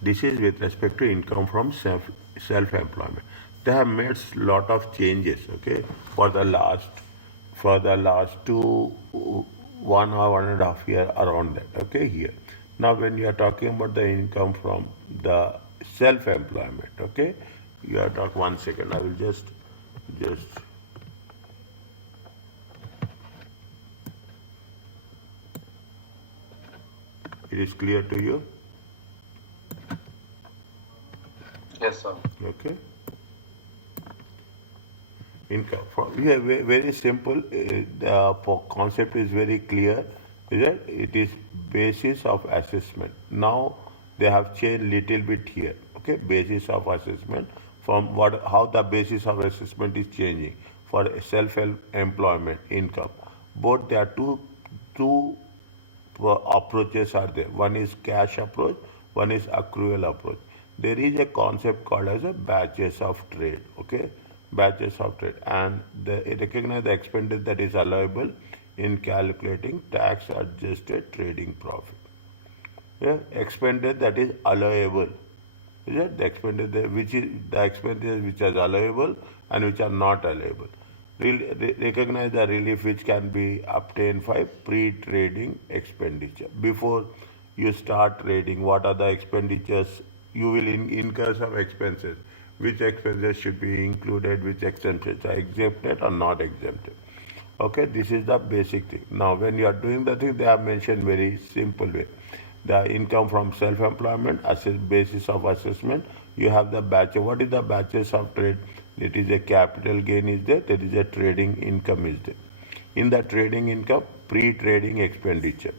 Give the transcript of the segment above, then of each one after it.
This is with respect to income from self-employment. They have made lot of changes, okay, for the last two 1 or 1.5 year around that, okay, here. Now, when you are talking about the income from the self-employment, okay, you are talking 1 second. I will just it is clear to you, Yes, sir. okay? Income. Yeah, very simple. The concept is very clear. Is that it is basis of assessment. Now they have changed little bit here. Okay, basis of assessment from what how the basis of assessment is changing for self-employment income. Both there are two approaches are there. One is cash approach, one is accrual approach. There is a concept called as a batches of trade. Okay, batches of trade, and it recognize the expenditure that is allowable in calculating tax adjusted trading profit. Yeah, expenditure that is allowable. Is it the expenditure which is the expenditure which is allowable and which are not allowable? Recognize the relief which can be obtained by pre-trading expenditure. Before you start trading, what are the expenditures you will incur some expenses? Which expenses should be included? Which expenses are exempted or not exempted? Okay, this is the basic thing. Now, when you are doing the thing, they have mentioned very simple way. The income from self-employment, basis of assessment. You have the batch. What is the batches of trade? It is a capital gain is there. There is a trading income is there. In the trading income, pre-trading expenditure.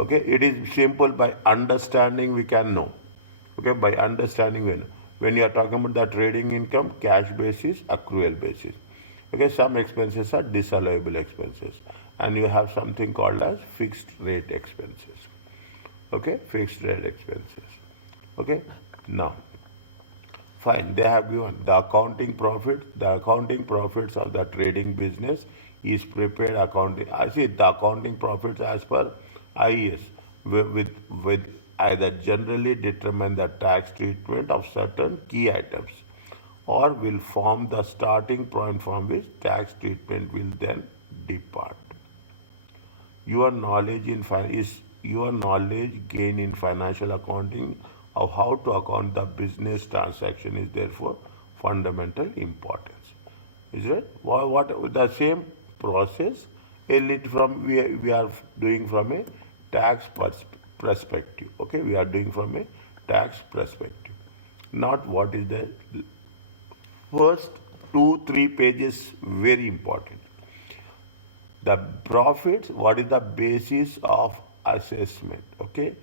Okay, it is simple. By understanding, we can know. Okay, by understanding when you are talking about the trading income, cash basis, accrual basis. Okay, some expenses are disallowable expenses, and you have something called as fixed rate expenses. Okay, fixed rate expenses. Okay, now fine, they have given the accounting profit. The accounting profits of the trading business is prepared accounting. I see the accounting profits as per IES with either generally determine the tax treatment of certain key items or will form the starting point from which tax treatment will then depart. Your knowledge is your knowledge gain in financial accounting of how to account the business transaction is therefore fundamental importance. Is it? What the same process? A little from we are doing from a tax perspective. Okay, we are doing from a tax perspective. Not what is the first 2 3 pages very important. The profits, what is the basis of assessment? Okay,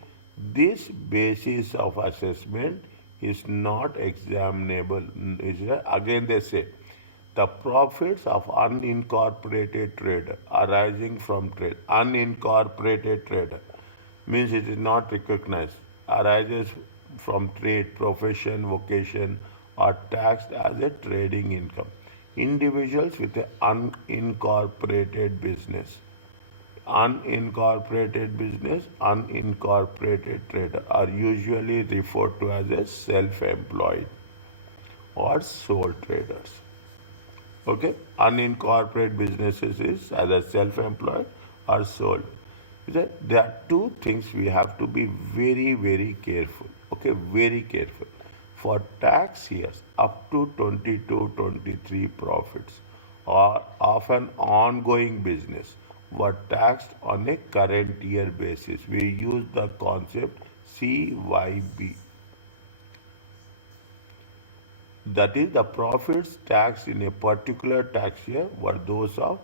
this basis of assessment is not examinable. Again, they say the profits of unincorporated trader arising from trade, unincorporated trader means it is not recognized, arises from trade, profession, vocation, are taxed as a trading income. Individuals with an unincorporated trader are usually referred to as a self-employed or sole traders. Okay, unincorporated businesses is either self-employed or sole. There are two things we have to be very careful. Okay, very careful. For tax years up to 22, 23 profits or of an ongoing business were taxed on a current year basis. We use the concept CYB, that is, the profits taxed in a particular tax year were those of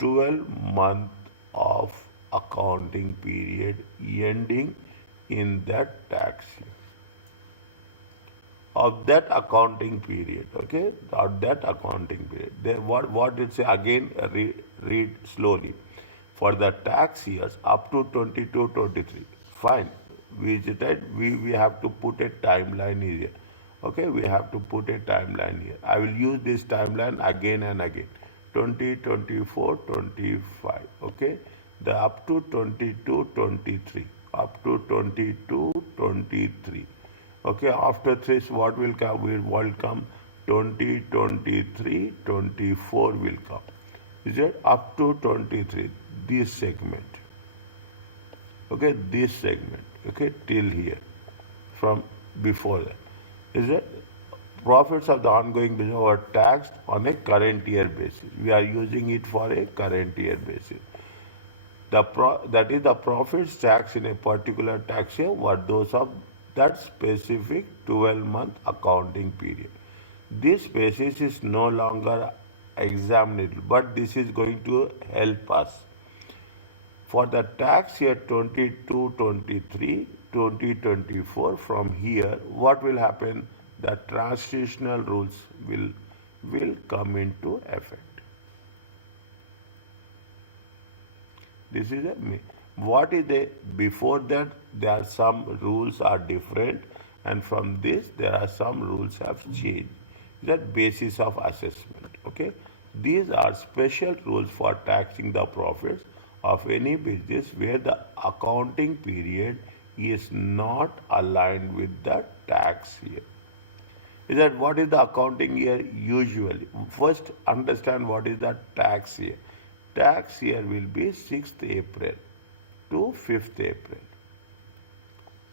12 months of accounting period ending in that tax year. Of that accounting period, okay, of that accounting period. Then what did say again? Read slowly. For the tax years up to 22, 23. Fine. We have to put a timeline here. Okay, we have to put a timeline here. I will use this timeline again and again. 20, 24, 25. Okay, the up to 22, 23. Up to 22, 23. Okay, after this, what will come? Will come 2023, 24 will come. Is it up to 23? This segment. Okay, this segment. Okay, till here, from before that. Is it? Profits of the ongoing business are taxed on a current year basis. We are using it for a current year basis. That is the profits tax in a particular tax year were those of that specific 12-month accounting period. This basis is no longer examinable, but this is going to help us. For the tax year 22, 23, 2024, from here, what will happen? The transitional rules will come into effect. This is a what is the before that there are some rules are different, and from this there are some rules have changed. That basis of assessment. Okay, these are special rules for taxing the profits of any business where the accounting period is not aligned with the tax year. Is that what is the accounting year usually? First, understand what is the tax year. Tax year will be 6th April to 5th April.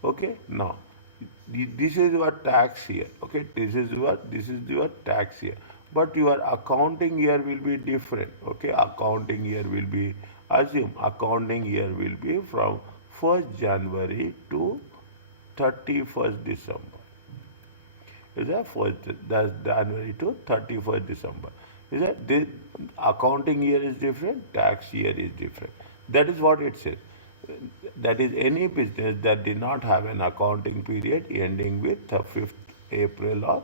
Okay, now this is your tax year. Okay, this is your tax year. But your accounting year will be different. Okay, accounting year will be assume accounting year will be from 1st January to 31st December. Is that first that's January to 31st December. Is that this accounting year is different, tax year is different. That is what it says. That is any business that did not have an accounting period ending with the 5th April, or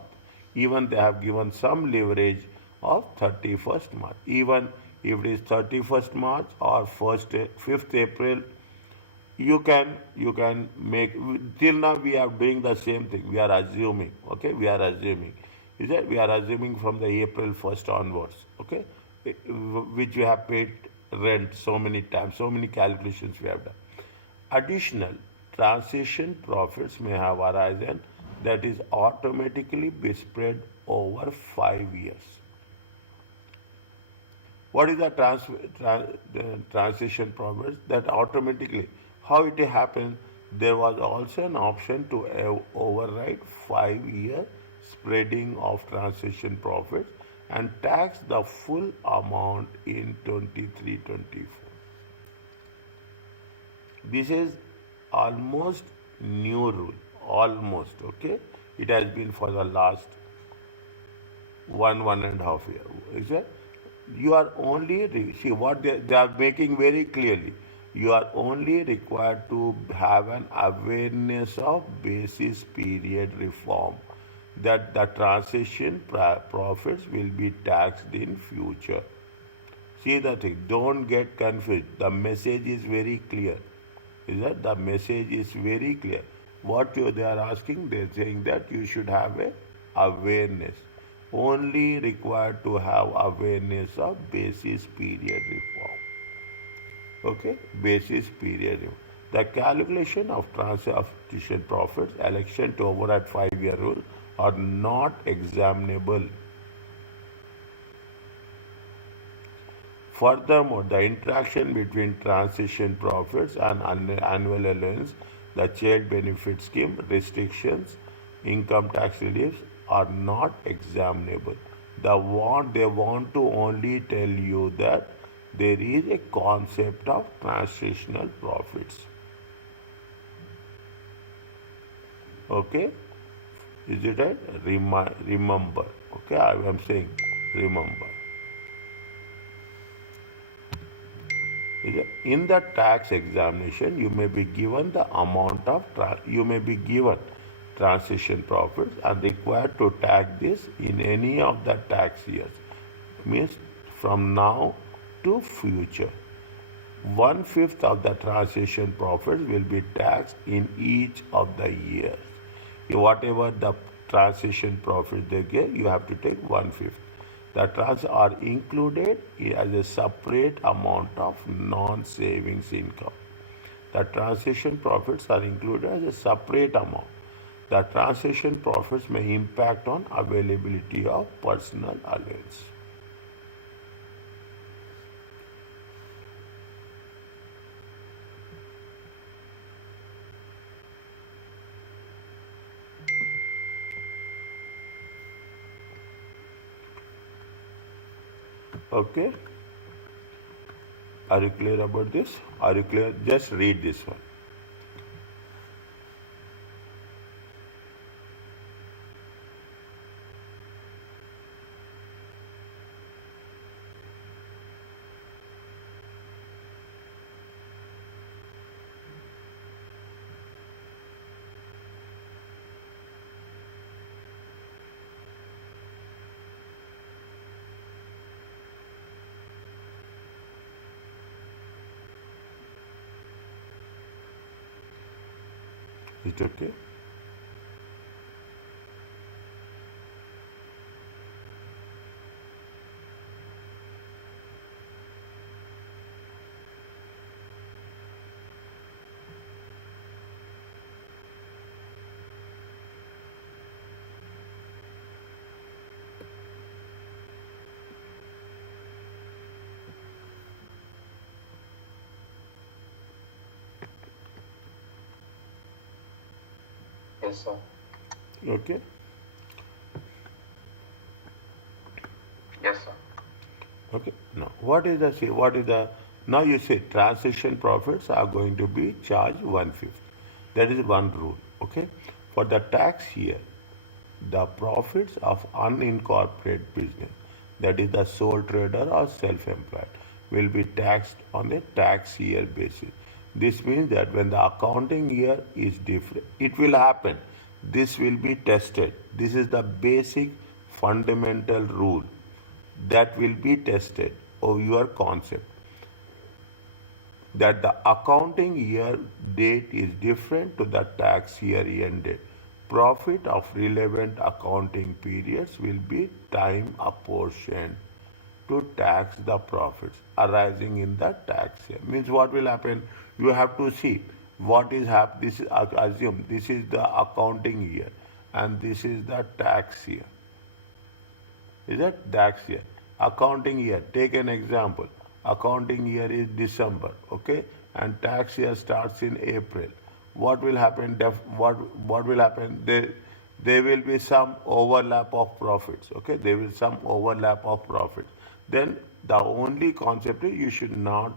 even they have given some leverage of 31st March. Even if it is 31st March or 5th April, you can make. Till now we are doing the same thing. We are assuming. Okay, we are assuming. Is that we are assuming from the April 1st onwards. Okay, which we have paid rent so many times, so many calculations we have done. Additional transition profits may have arisen that is automatically be spread over 5 years. What is the transition promise? That automatically, how it happened? There was also an option to override 5 year spreading of transition profits and tax the full amount in 23-24. This is almost new rule, almost. Okay, it has been for the last 1.5 year. Is it? You are only see what they are making very clearly. You are only required to have an awareness of basis period reform, that the transition profits will be taxed in future. See the thing. Don't get confused. The message is very clear. Is that the message is very clear? What they are asking, they are saying that you should have a awareness. Only required to have awareness of basis period reform. Okay, basis period reform. The calculation of transition profits, election to override 5 year rule are not examinable. Furthermore, the interaction between transition profits and annual allowance, the child benefit scheme, restrictions, income tax reliefs are not examinable. They want to only tell you that there is a concept of transitional profits. Okay? Is it right? Remember. Okay, I am saying remember. In the tax examination, you may be given the amount of you may be given transition profits and required to tax this in any of the tax years. Means from now to future. 1/5 of the transition profits will be taxed in each of the years. Whatever the transition profit they get, you have to take 1/5. The trans are included as a separate amount of non-savings income. The transition profits are included as a separate amount. The transaction profits may impact on availability of personal allowance. Okay? Are you clear about this? Are you clear? Just read this one. Is it okay? Yes, sir. Okay? Yes, sir. Okay. Now, now you say transaction profits are going to be charged 1/5. That is one rule. Okay. For the tax year, the profits of unincorporated business, that is the sole trader or self-employed, will be taxed on a tax year basis. This means that when the accounting year is different, it will happen. This will be tested. This is the basic fundamental rule that will be tested of your concept, that the accounting year date is different to the tax year end date. Profit of relevant accounting periods will be time apportioned to tax the profits arising in the tax year. Means what will happen? You have to see what is happening. This is, assume this is the accounting year and this is the tax year. Is that tax year? Accounting year, take an example. Accounting year is December, okay? And tax year starts in April. What will happen? What will happen? There will be some overlap of profits, okay? There will be some overlap of profits. Then the only concept is you should not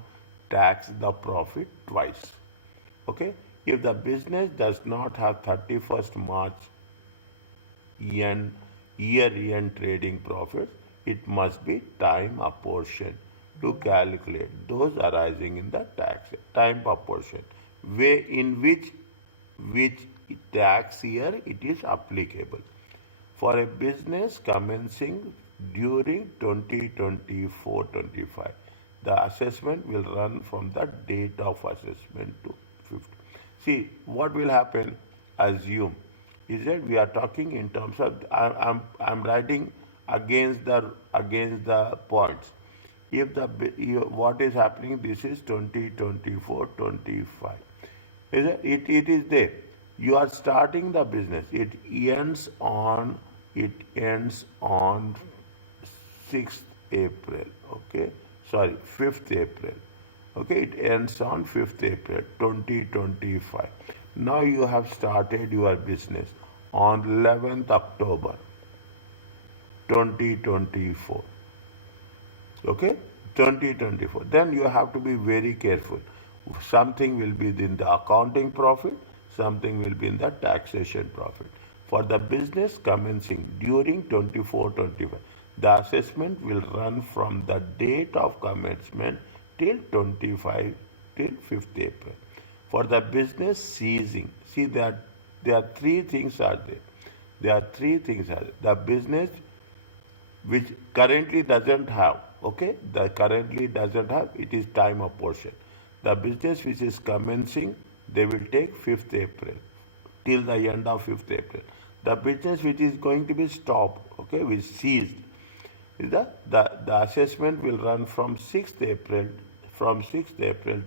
tax the profit twice, okay? If the business does not have 31st March end, year-end trading profits, it must be time apportioned to calculate those arising in the tax time apportion way in which tax year it is applicable. For a business commencing during 2024-25, the assessment will run from the date of assessment to 50. See, what will happen? Assume is that we are talking in terms of I'm writing against the points. If what is happening, this is 2024-25. It is there. You are starting the business. It ends on 6th April. Okay, sorry, 5th April. Okay, it ends on 5th April 2025. Now you have started your business on 11th October 2024. Okay, 2024. Then you have to be very careful. Something will be in the accounting profit, something will be in the taxation profit. For the business commencing during 24-25, the assessment will run from the date of commencement till 25 till 5th April. For the business ceasing, see that there are three things are there. There are three things are there. The business which currently doesn't have, okay, the currently doesn't have, it is time apportion. The business which is commencing, they will take 5th April till the end of 5th April. The business which is going to be stopped, okay, which ceased, is the assessment will run from 6th April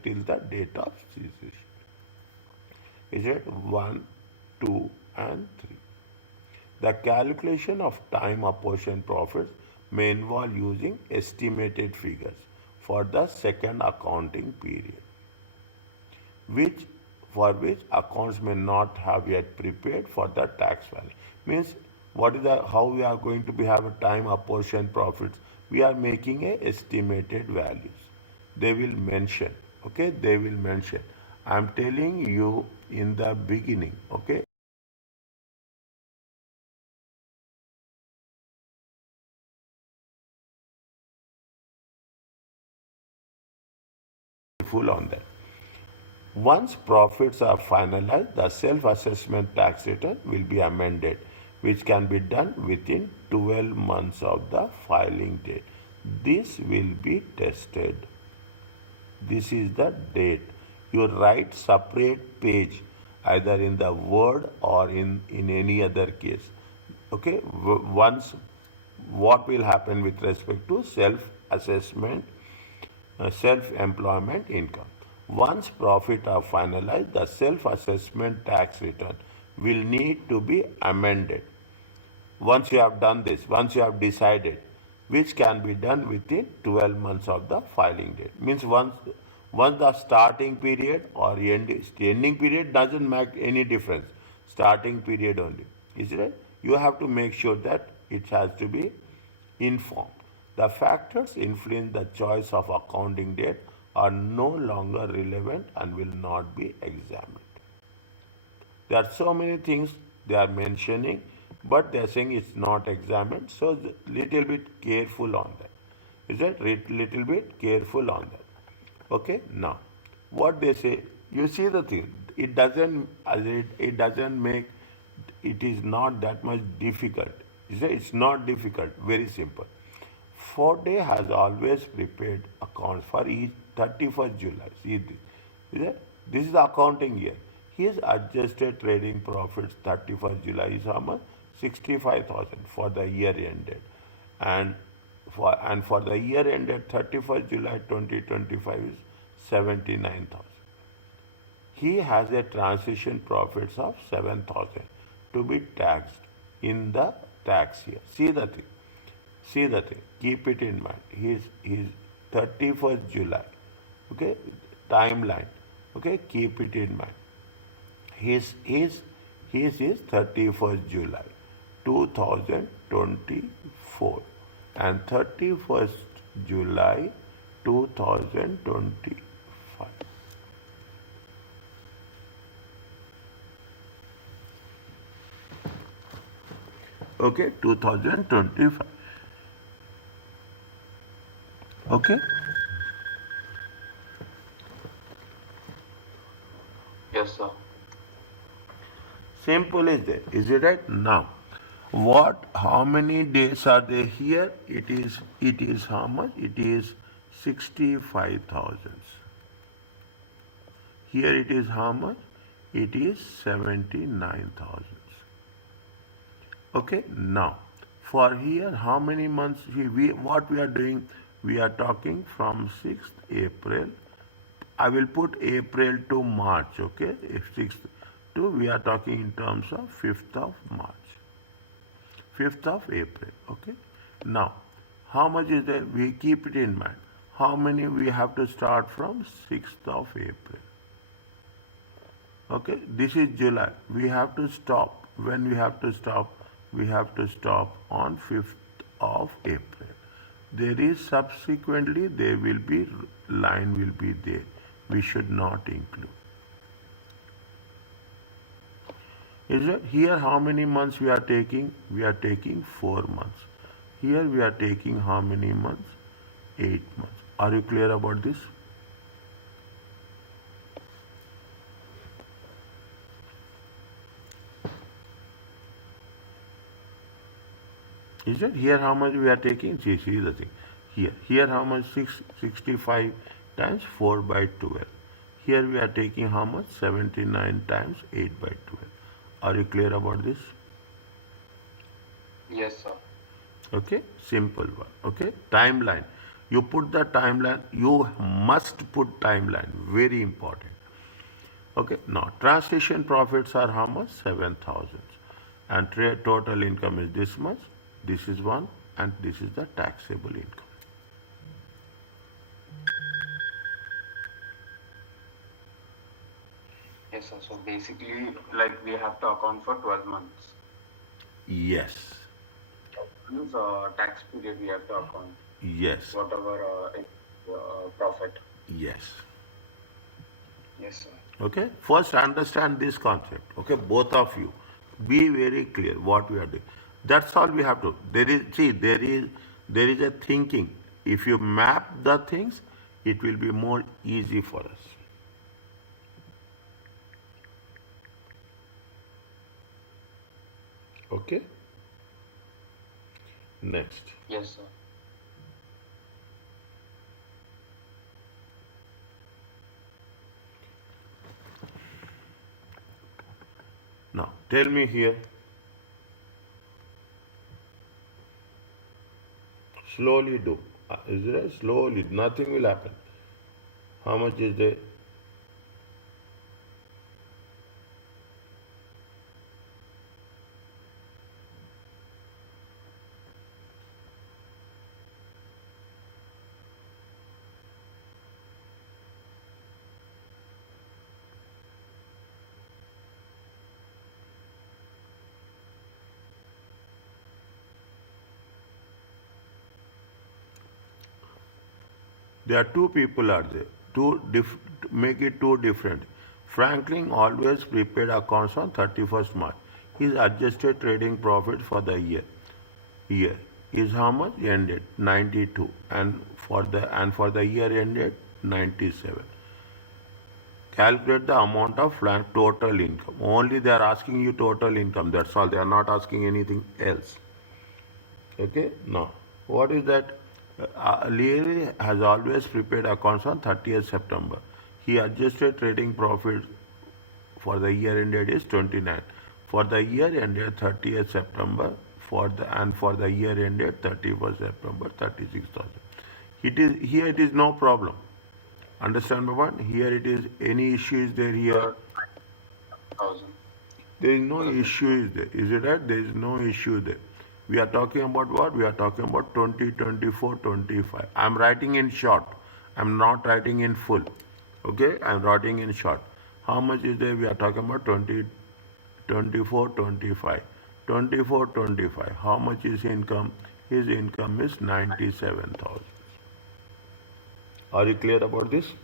till the date of cessation. Is it one? 2, and 3. The calculation of time apportioned profits may involve using estimated figures for the second accounting period, which for which accounts may not have yet prepared for the tax value. Means what is the how we are going to be have a time apportioned profits? We are making a estimated values. They will mention, okay? They will mention. I am telling you in the beginning, okay? Full on that. Once profits are finalized, the self-assessment tax return will be amended, which can be done within 12 months of the filing date. This will be tested. This is the date. You write separate page either in the Word or in any other case. Okay, once what will happen with respect to self-assessment, self-employment income. Once profit are finalized, the self-assessment tax return will need to be amended. Once you have done this, once you have decided, which can be done within 12 months of the filing date. Means once the starting period or ending period doesn't make any difference. Starting period only. Is it right? You have to make sure that it has to be informed. The factors influence the choice of accounting date are no longer relevant and will not be examined. There are so many things they are mentioning, but they are saying it's not examined. So little bit careful on that. Is that little bit careful on that? Okay. Now, what they say, you see the thing. It doesn't make. It is not that much difficult. It's not difficult. Very simple. Forday has always prepared accounts for each 31st July. See this. This is the accounting year. His adjusted trading profits 31st July is how much? 65,000 for the year ended. And for the year ended 31st July 2025 is 79,000. He has a transition profits of 7,000 to be taxed in the tax year. See the thing. See the thing. Keep it in mind. His 31st July. Okay, timeline. Okay, keep it in mind. His is 31st July 2024 and 31st July 2025. Okay, 2025. Okay. Yes, sir. Simple is that. Is it right? Now, how many days are there here? It is how much? It is 65,000. Here it is how much? It is 79,000. Okay, now, for here, how many months? What we are doing? We are talking from 6th April. I will put April to March, okay? If 6th to, we are talking in terms of 5th of March. 5th of April, okay? Now, how much is there? We keep it in mind. How many we have to start from 6th of April? Okay, this is July. We have to stop. When we have to stop? We have to stop on 5th of April. There is subsequently, there will be, line will be there. We should not include. Is it here how many months we are taking? We are taking 4 months. Here we are taking how many months? 8 months. Are you clear about this? Is it here how much we are taking? See the thing. Here how much? 65 times 4 by 12. Here we are taking how much? 79 times 8 by 12. Are you clear about this? Yes, sir. Okay, simple one. Okay, timeline. You put the timeline. You must put timeline. Very important. Okay, now transaction profits are how much? 7,000. And trade total income is this much. This is one, and this is the taxable income. Yes, sir. So basically, like we have to account for 12 months. Yes. Means tax period we have to account. Yes. Whatever profit. Yes. Yes, sir. Okay. First, understand this concept. Okay, both of you, be very clear what we are doing. That's all we have to. There is a thinking. If you map the things, it will be more easy for us. Okay. Next. Yes, sir. Now, tell me here. Slowly do. Is it slowly? Nothing will happen. How much is there? There are two people are there. Make it two different. Franklin always prepared accounts on 31st March. His adjusted trading profit for the year is how much? Ended 92, and for the year ended 97. Calculate the amount of total income. Only they are asking you total income. That's all. They are not asking anything else. Okay, now what is that? Leary has always prepared accounts on 30th September. He adjusted trading profit for the year ended is 29. For the year ended 30th September, for the year ended 31st September, 36,000. Here it is no problem. Understand my point? Here it is any issue is there here. 1,000. There is no issue is there. Is it right? There is no issue there. We are talking about what? We are talking about 20, 24, 25. I am writing in short. I am not writing in full. Okay? I am writing in short. How much is there? We are talking about 20, 24, 25. 24, 25. How much is income? His income is 97,000. Are you clear about this?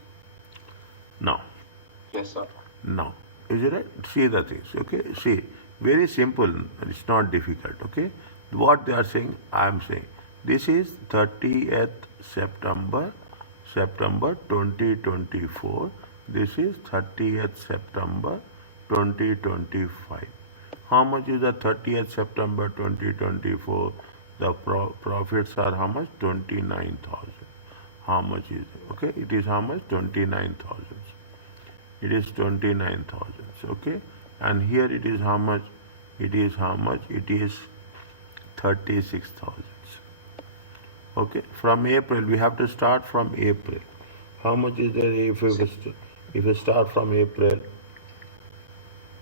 Now. Yes, sir. Now, is it right? See the things, okay? See, very simple, it's not difficult, okay? What they are saying, I am saying. This is 30th September, 2024. This is 30th September 2025. How much is the 30th September 2024? The profits are how much? 29,000. How much is it? Okay, it is how much? 29,000. It is 29,000. Okay, and here it is how much? It is how much? It is 36,000. Okay, from April we have to start from April. How much is there if we start from April?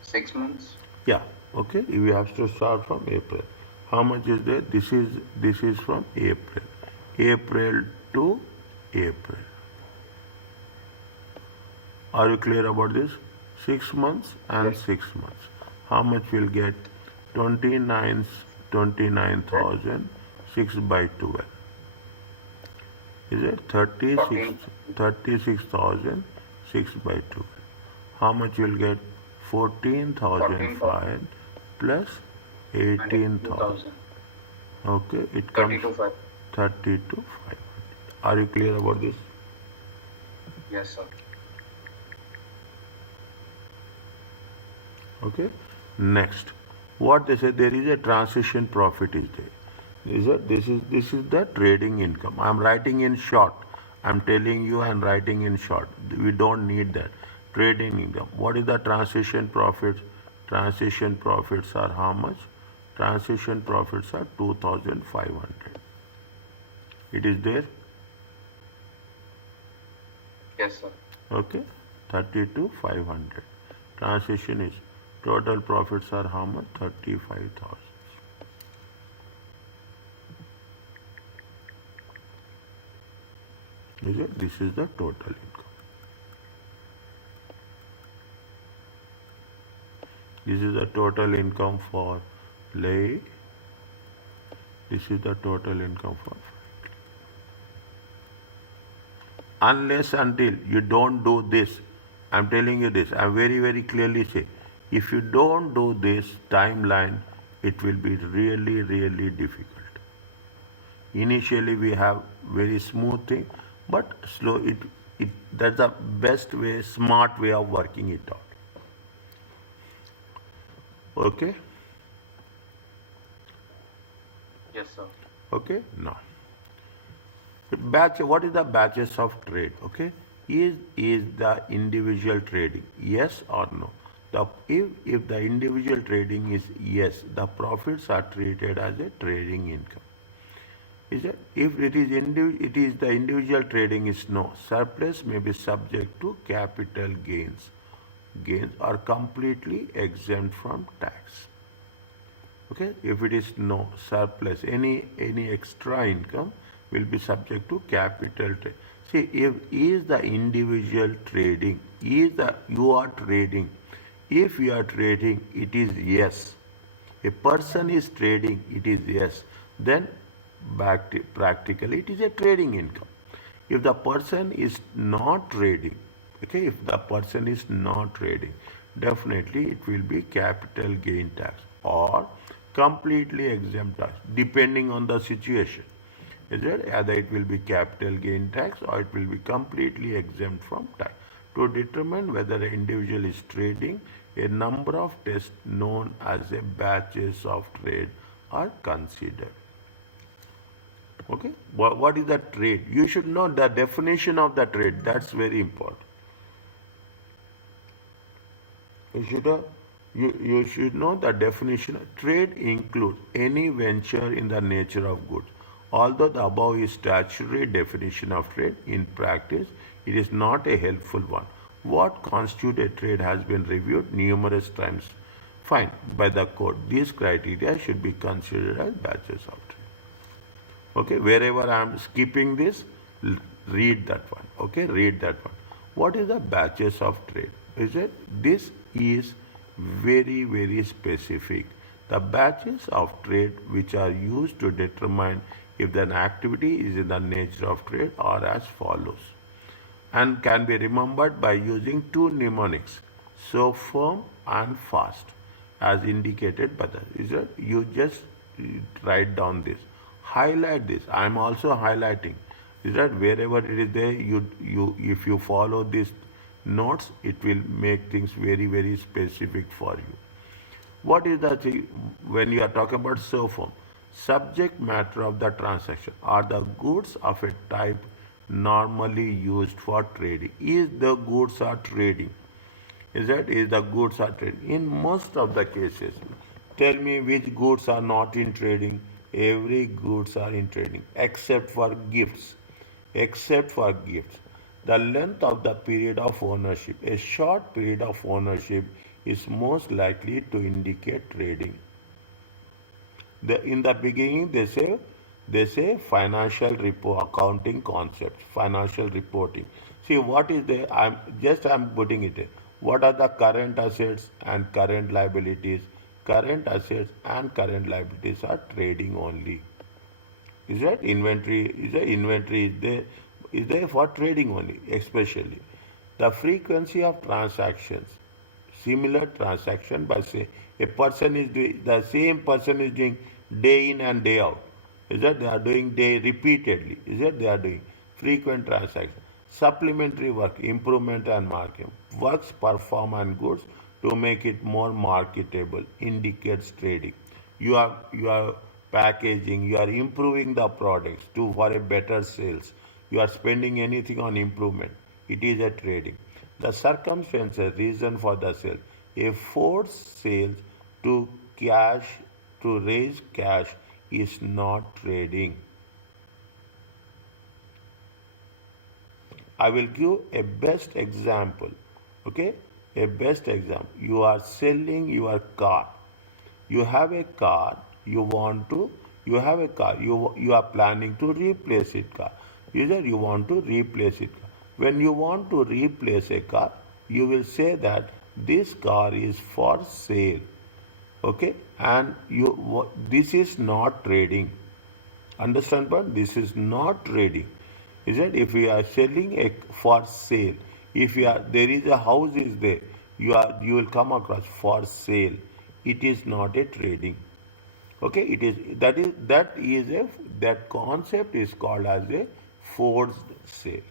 6 months. Yeah. Okay, we have to start from April. How much is there? This is from April. April to April. Are you clear about this? 6 months and Yes. 6 months. How much we'll get? 29,000 6 by 12. Is it 36,000 6 by 12? How much you'll get? 14,500 plus 18,000. Okay, it comes 32,500. Are you clear about this? Yes, sir. Okay. Next, what they say, there is a transition profit is there. This is the trading income. I'm writing in short. I'm telling you I'm writing in short. We don't need that. Trading income. What is the transition profits? Transition profits are how much? Transition profits are 2,500. It is there? Yes, sir. Okay. 32,500. Transaction is total profits are how much? 35,000. Is it? This is the total income. This is the total income for lay. This is the total income for. Unless until you don't do this, I'm telling you this, I'm very, very clearly say, if you don't do this timeline, it will be really, really difficult. Initially we have very smooth thing, but slow it that's the best way, smart way of working it out. Okay? Yes, sir. Okay? Now. Batch, what is the batches of trade? Okay? Is the individual trading? Yes or no? If the individual trading is yes, the profits are treated as a trading income. Is it? If it is the individual trading is no. Surplus may be subject to capital gains. Gains are completely exempt from tax. Okay, if it is no surplus, any extra income will be subject to capital tax. See, if is the individual trading, you are trading. If you are trading, it is yes. A person is trading, it is yes. Then practically it is a trading income. If the person is not trading, okay, if the person is not trading, definitely it will be capital gain tax or completely exempt tax depending on the situation. Is it? Either it will be capital gain tax or it will be completely exempt from tax. To determine whether an individual is trading, a number of tests known as a batches of trade are considered. Okay, what is the trade? You should know the definition of the trade. That's very important. You should you should know the definition. Trade includes any venture in the nature of goods. Although the above is statutory definition of trade, in practice it is not a helpful one. What constitutes a trade has been reviewed numerous times. Fine, by the court. These criteria should be considered as batches of trade. Okay, wherever I am skipping this, read that one. Okay, read that one. What is the batches of trade? Is it? This is very, very specific. The batches of trade which are used to determine if an activity is in the nature of trade are as follows, and can be remembered by using two mnemonics, so firm and fast, as indicated by the. Is it? You just write down this, highlight this. I am also highlighting. Is that wherever it is there, you if you follow these notes, it will make things very, very specific for you. What is the thing when you are talking about so firm? Subject matter of the transaction are the goods of a type normally used for trading. Is the goods are trading? Is the goods are trading? In most of the cases, tell me which goods are not in trading. Every goods are in trading except for gifts. Except for gifts. The length of the period of ownership. A short period of ownership is most likely to indicate trading. In the beginning, they say financial accounting concepts, financial reporting. See what is there? I'm putting it in. What are the current assets and current liabilities? Current assets and current liabilities are trading only. Is that inventory? Is there for trading only, especially the frequency of transactions, similar transaction, by say a person is doing the same person is doing day in and day out. Is that they are doing day repeatedly? Is that they are doing frequent transactions? Supplementary work, improvement and marketing, works perform and goods to make it more marketable, indicates trading. You are packaging, you are improving the products to for a better sales. You are spending anything on improvement. It is a trading. The circumstances, reason for the sale. A forced sale to cash to raise cash is not trading. I will give a best example. Okay? A best example, you are selling your car. You have a car, you have a car, you are planning to replace it car. Either you want to replace it. When you want to replace a car, you will say that this car is for sale. Okay, and this is not trading. Understand, but this is not trading. Is it? If you are selling a for sale, if you are there is a house is there, you will come across for sale. It is not a trading. Okay, it is that concept is called as a forced sale.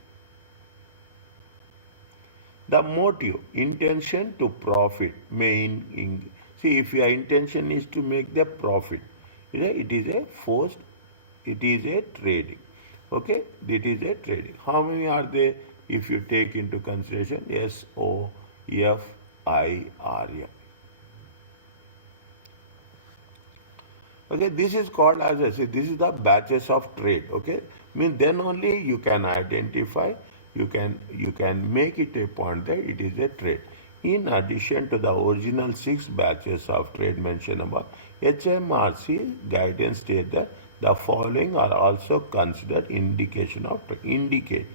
The motive, intention to profit may see if your intention is to make the profit, it is a forced, it is a trading. Okay, it is a trading. How many are there if you take into consideration SOFIRM? Okay, this is called as I say, this is the batches of trade. Okay, mean then only you can identify, you can make it a point that it is a trade. In addition to the original 6 batches of trade mentioned above, HMRC guidance states that the following are also considered indication of indicate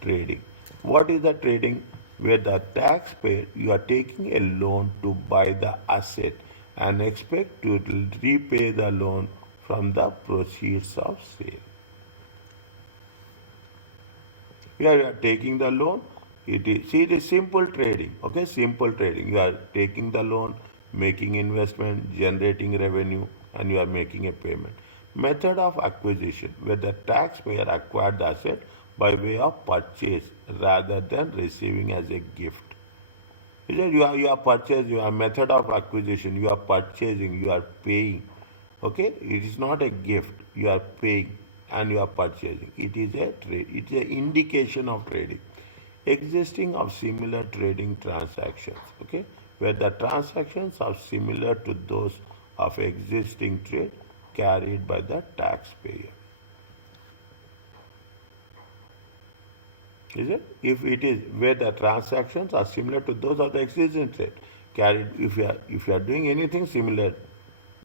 trading. What is the trading? Where the taxpayer you are taking a loan to buy the asset and expect to repay the loan from the proceeds of sale. Here you are taking the loan. It is simple trading. Okay, simple trading. You are taking the loan, making investment, generating revenue, and you are making a payment. Method of acquisition, where the taxpayer acquired the asset by way of purchase rather than receiving as a gift. You are purchasing, your method of acquisition, you are purchasing, you are paying. Okay, it is not a gift. You are paying and you are purchasing. It is a trade. It is an indication of trading. Existing of similar trading transactions. Okay, where the transactions are similar to those of existing trade carried by the taxpayer. Is it? If it is where the transactions are similar to those of the existing trade carried, if you are doing anything similar,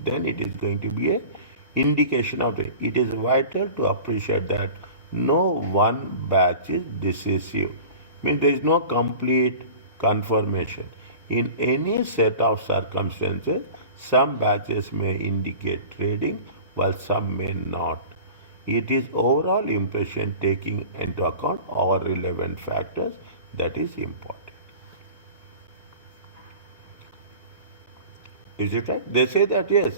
then it is going to be a indication of it. It is vital to appreciate that no one batch is decisive. Means there is no complete confirmation. In any set of circumstances, some batches may indicate trading while some may not. It is overall impression taking into account all relevant factors that is important. Is it right? They say that yes,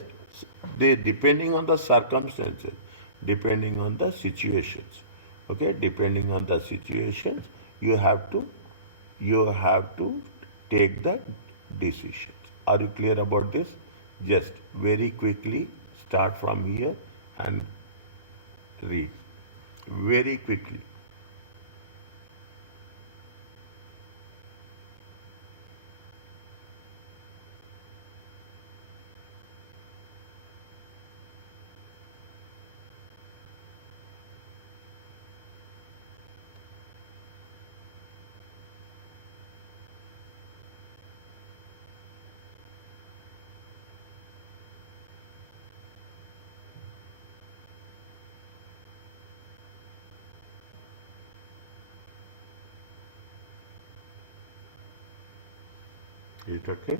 they depending on the circumstances, depending on the situations. Okay, depending on the situations, you have to you have to take the decisions. Are you clear about this? Just very quickly start from here and read very quickly. Is it okay?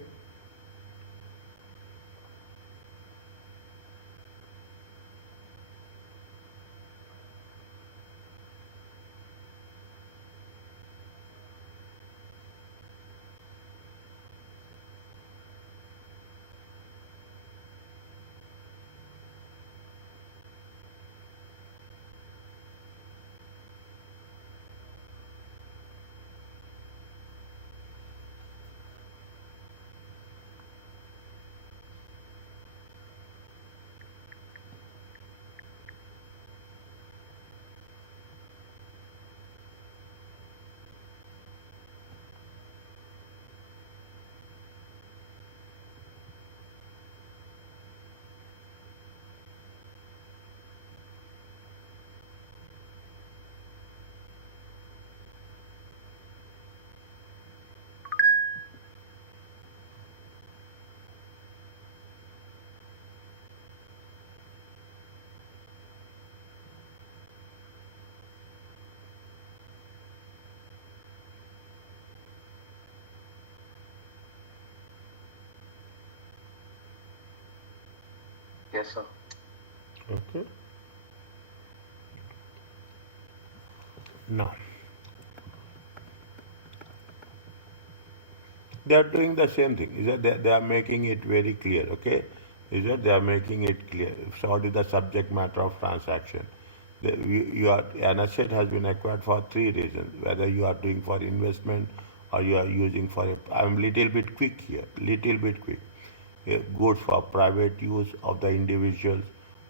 Yes, sir. Okay. Now, they are doing the same thing. Is that they are making it very clear, okay? Is that they are making it clear. So what is the subject matter of transaction? An asset has been acquired for three reasons, whether you are doing for investment or you are using for a, I'm little bit quick here, little bit quick. Goods for private use of the individuals,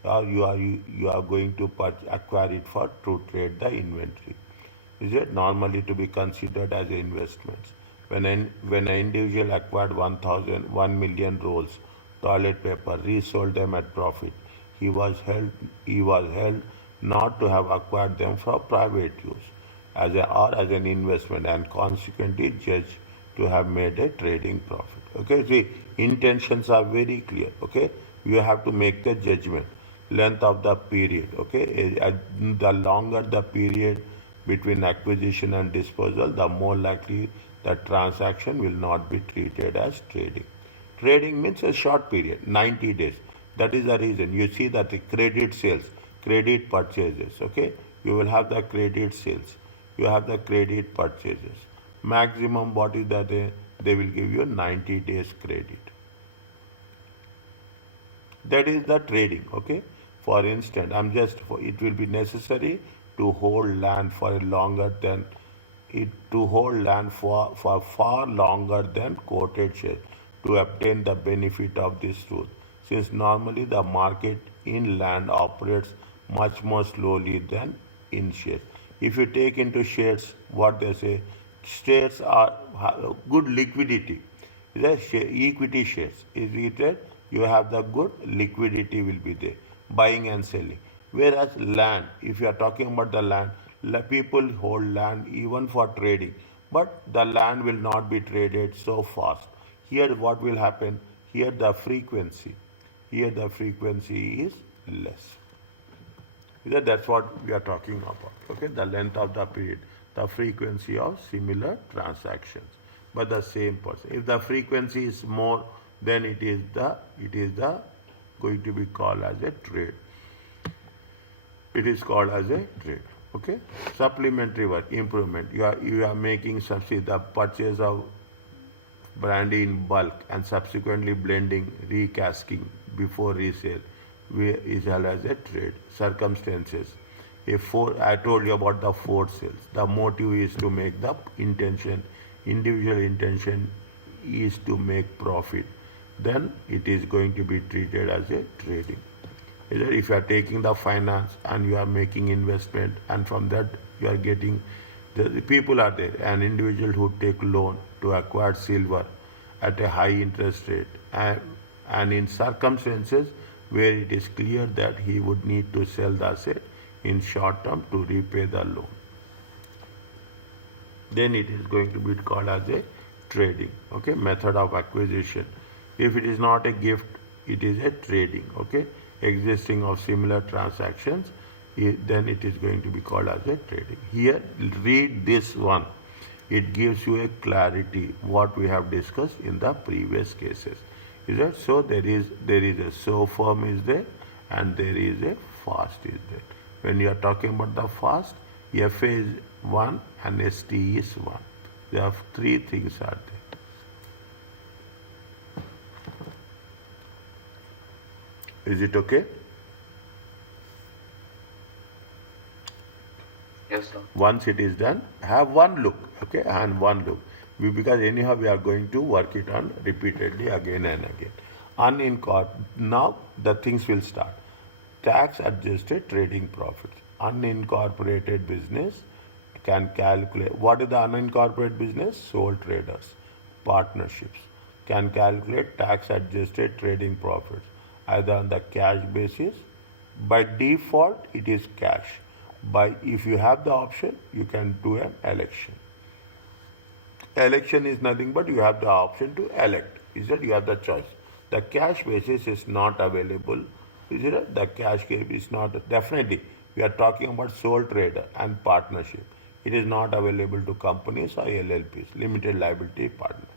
or you are going to acquire it for to trade the inventory. Is it normally to be considered as investments? When an individual acquired 1,000 1 million rolls toilet paper, resold them at profit, he was held he was held not to have acquired them for private use or as an investment, and consequently judged to have made a trading profit. Okay, see, intentions are very clear. Okay, you have to make the judgment. Length of the period. Okay, the longer the period between acquisition and disposal, the more likely the transaction will not be treated as trading. Trading means a short period, 90 days. That is the reason. You see that the credit sales, credit purchases, okay? You will have the credit sales. You have the credit purchases. Maximum what is that they will give you 90 days credit. That is the trading, okay? For instance, it will be necessary to hold land for a longer than to hold land for far longer than quoted shares to obtain the benefit of this rule. Since normally the market in land operates much more slowly than in shares. If you take into shares what they say, shares are good liquidity. The equity shares is it you have the good liquidity will be there, buying and selling. Whereas land, if you are talking about the land, people hold land even for trading, but the land will not be traded so fast. Here what will happen? Here the frequency, here the frequency is less. That's what we are talking about. Okay, the length of the period, the frequency of similar transactions, but the same person. If the frequency is more, then it is the going to be called as a trade. It is called as a trade. Okay, supplementary work, improvement. You are making subsidy the purchase of brandy in bulk and subsequently blending, recasking before resale is held as a trade. Circumstances. I told you about the four sales. The motive is to make the intention, individual intention is to make profit. Then it is going to be treated as a trading. If you are taking the finance and you are making investment, and from that you are getting the people are there, an individual who take loan to acquire silver at a high interest rate, and in circumstances where it is clear that he would need to sell the asset in short term to repay the loan, then it is going to be called as a trading. Okay, method of acquisition. If it is not a gift, it is a trading. Okay, existing of similar transactions, then it is going to be called as a trading. Here, read this one. It gives you a clarity what we have discussed in the previous cases. Is it so? There is a so firm is there, and there is a fast is there. When you are talking about the fast, FA is one and ST is one. There are three things are there. Is it okay? Yes, sir. Once it is done, have one look, okay, and one look. Because anyhow we are going to work it on repeatedly again and again. Now the things will start. Tax adjusted trading profits. Unincorporated business can calculate. What is the unincorporated business? Sole traders, partnerships can calculate tax adjusted trading profits either on the cash basis. By default, it is cash. If you have the option, you can do an election. Election is nothing but you have the option to elect. Is that you have the choice. The cash basis is not available. Is it? The cash is not definitely. We are talking about sole trader and partnership. It is not available to companies or LLPs, limited liability partner.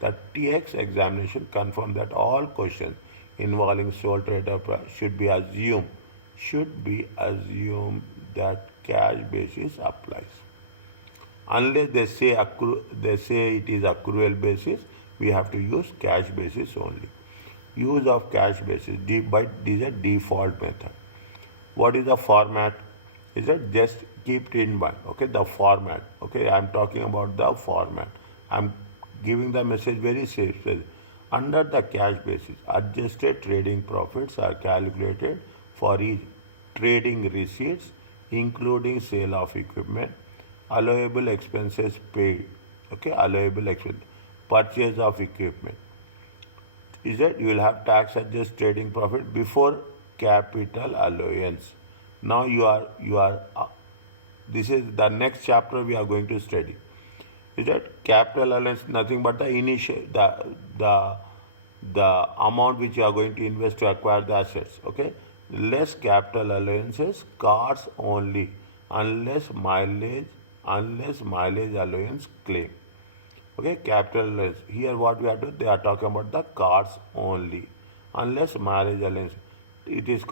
The TX examination confirmed that all questions involving sole trader should be assumed that cash basis applies. Unless they say it is accrual basis, we have to use cash basis only. Use of cash basis, but this is a default method. What is the format? Is it just keep it in mind? Okay, the format. Okay, I'm talking about the format. I'm giving the message very safe. Under the cash basis, adjusted trading profits are calculated for each trading receipts, including sale of equipment, allowable expenses paid. Okay, allowable expense, purchase of equipment. Is that you will have tax adjusted trading profit before capital allowance. Now this is the next chapter we are going to study. Is that capital allowance nothing but the initial the amount which you are going to invest to acquire the assets. Okay, less capital allowances, cars only, unless mileage allowance claim. Okay, capital allowance. Here what we are doing, they are talking about the cars only. Unless mileage allowance, it is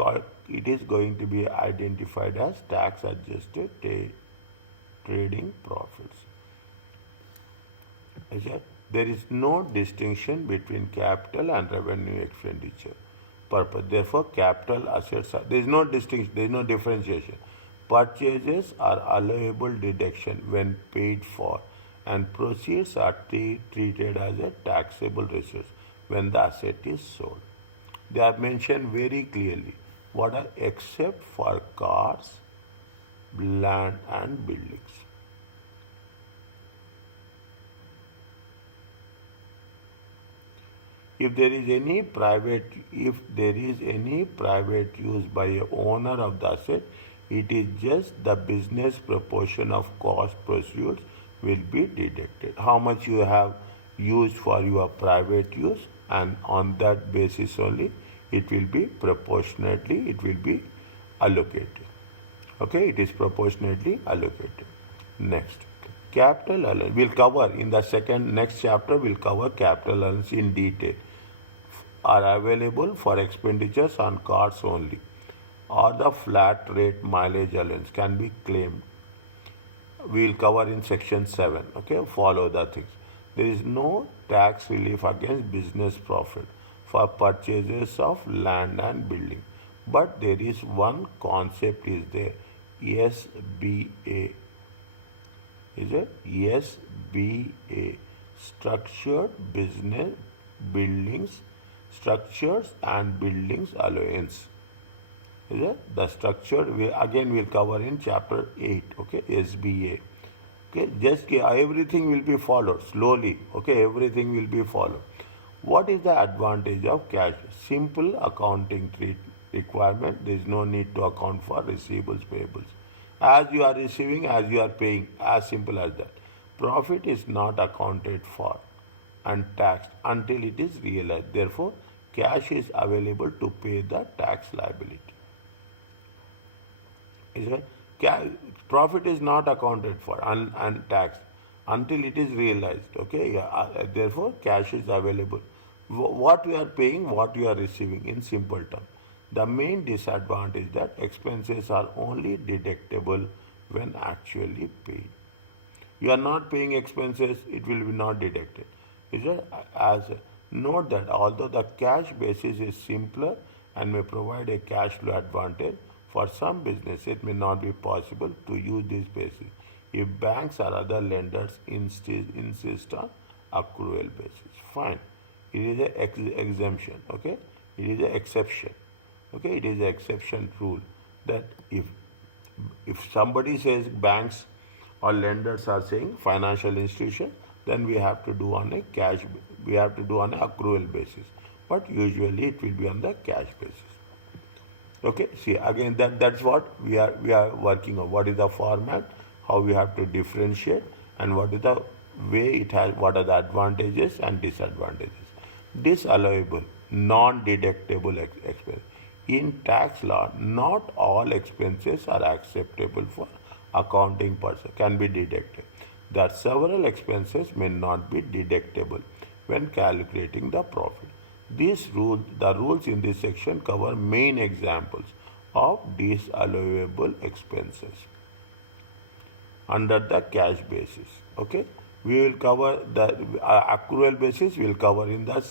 going to be identified as tax adjusted trading profits. Okay? There is no distinction between capital and revenue expenditure purpose. Therefore, capital assets there is no distinction, there is no differentiation. Purchases are allowable deduction when paid for, and proceeds are treated as a taxable resource when the asset is sold. They are mentioned very clearly. What are except for cars, land, and buildings. If there is any private use by a owner of the asset, it is just the business proportion of cost pursuits will be deducted. How much you have used for your private use, and on that basis only it will be allocated. Okay, it is proportionately allocated. Next, capital allowance. We'll cover in the next chapter, we'll cover capital allowance in detail. Are available for expenditures on cars only, or the flat rate mileage allowance can be claimed. We'll cover in section 7. Okay, follow the things. There is no tax relief against business profit for purchases of land and building, but there is one concept is there, SBA. Is it SBA, structured business buildings, structures and buildings allowance. Is it the structure? We'll cover in chapter 8. Okay, SBA. Okay, just everything will be followed slowly. Okay, everything will be followed. What is the advantage of cash? Simple accounting requirement. There is no need to account for receivables, payables. As you are receiving, as you are paying, as simple as that. Profit is not accounted for and taxed until it is realized. Therefore, cash is available to pay the tax liability. Is it? Profit is not accounted for and taxed until it is realized. Okay, therefore, cash is available. What you are paying, what you are receiving in simple terms. The main disadvantage is that expenses are only deductible when actually paid. You are not paying expenses, it will be not deducted. Note that although the cash basis is simpler and may provide a cash flow advantage, for some business it may not be possible to use this basis if banks or other lenders insist on accrual basis. Fine. It is an exemption. Okay. It is an exception. Okay. It is an exception rule that if somebody says banks or lenders are saying financial institution, then we have to do on a accrual basis. But usually it will be on the cash basis. Okay, see again that's what we are working on. What is the format, how we have to differentiate, and what is the way it has, what are the advantages and disadvantages. Disallowable, non-deductible expense. In tax law, not all expenses are acceptable for accounting purposes, can be deducted. There are several expenses may not be deductible when calculating the profit. The rules in this section cover main examples of disallowable expenses under the cash basis. Okay, we will cover the accrual basis. We will cover in the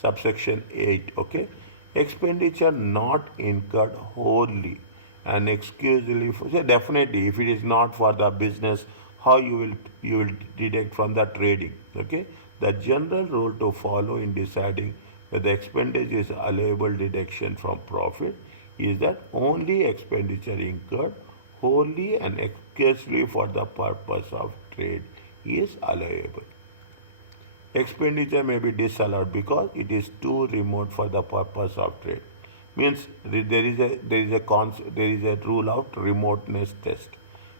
subsection 8. Okay, expenditure not incurred wholly and exclusively for, so definitely if it is not for the business, how you will deduct from the trading. Okay, the general rule to follow in deciding whether expenditure is allowable deduction from profit is that only expenditure incurred wholly and exclusively for the purpose of trade is allowable. Expenditure may be disallowed because it is too remote for the purpose of trade. Means there is a rule of remoteness test.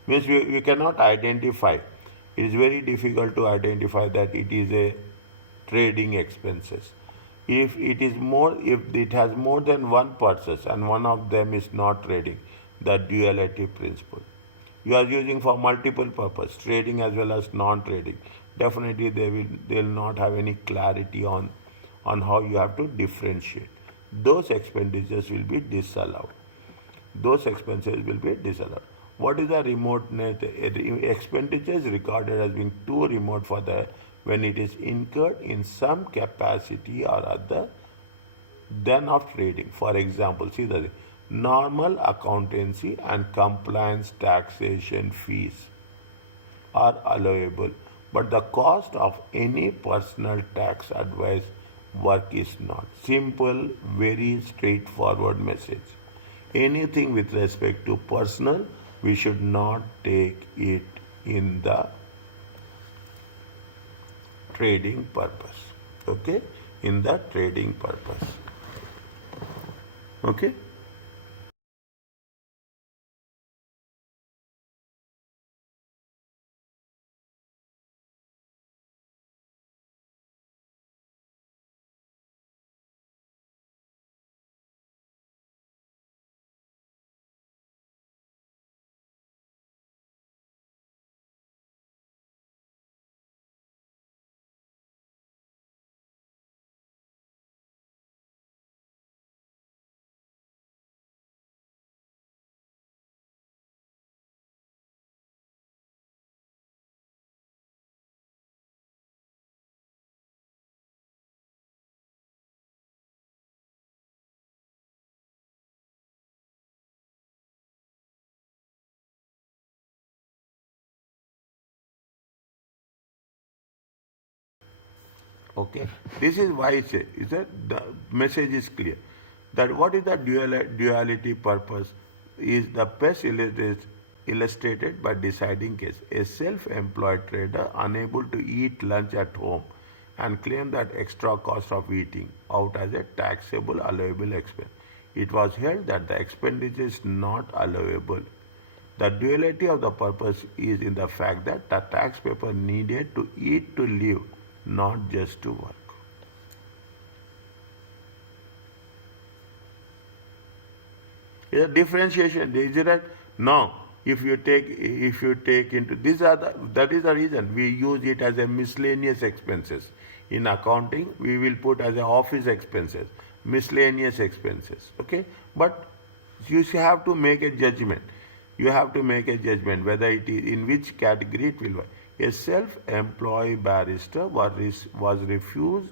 Means we cannot identify. It is very difficult to identify that it is a trading expenses. If it has more than one purchase and one of them is not trading, the duality principle. You are using for multiple purpose, trading as well as non-trading. Definitely they will not have any clarity on how you have to differentiate. Those expenditures will be disallowed. Those expenses will be disallowed. What is the remoteness? Expenditure is recorded as being too remote for the when it is incurred in some capacity or other than of trading. For example, see the normal accountancy and compliance taxation fees are allowable, but the cost of any personal tax advice work is not. Simple, very straightforward message. Anything with respect to personal, we should not take it in the trading purpose. Okay? In the trading purpose. Okay? Okay, this is why I say is that the message is clear. That what is the duality purpose is the best illustrated by deciding case. A self-employed trader unable to eat lunch at home and claim that extra cost of eating out as a taxable allowable expense. It was held that the expenditure is not allowable. The duality of the purpose is in the fact that the taxpayer needed to eat to live, not just to work. It's a differentiation. Is it right? Now, if you take into that is the reason we use it as a miscellaneous expenses. In accounting, we will put as a office expenses, miscellaneous expenses. Okay, but you have to make a judgment. You have to make a judgment whether it is in which category it will work. A self-employed barrister was refused.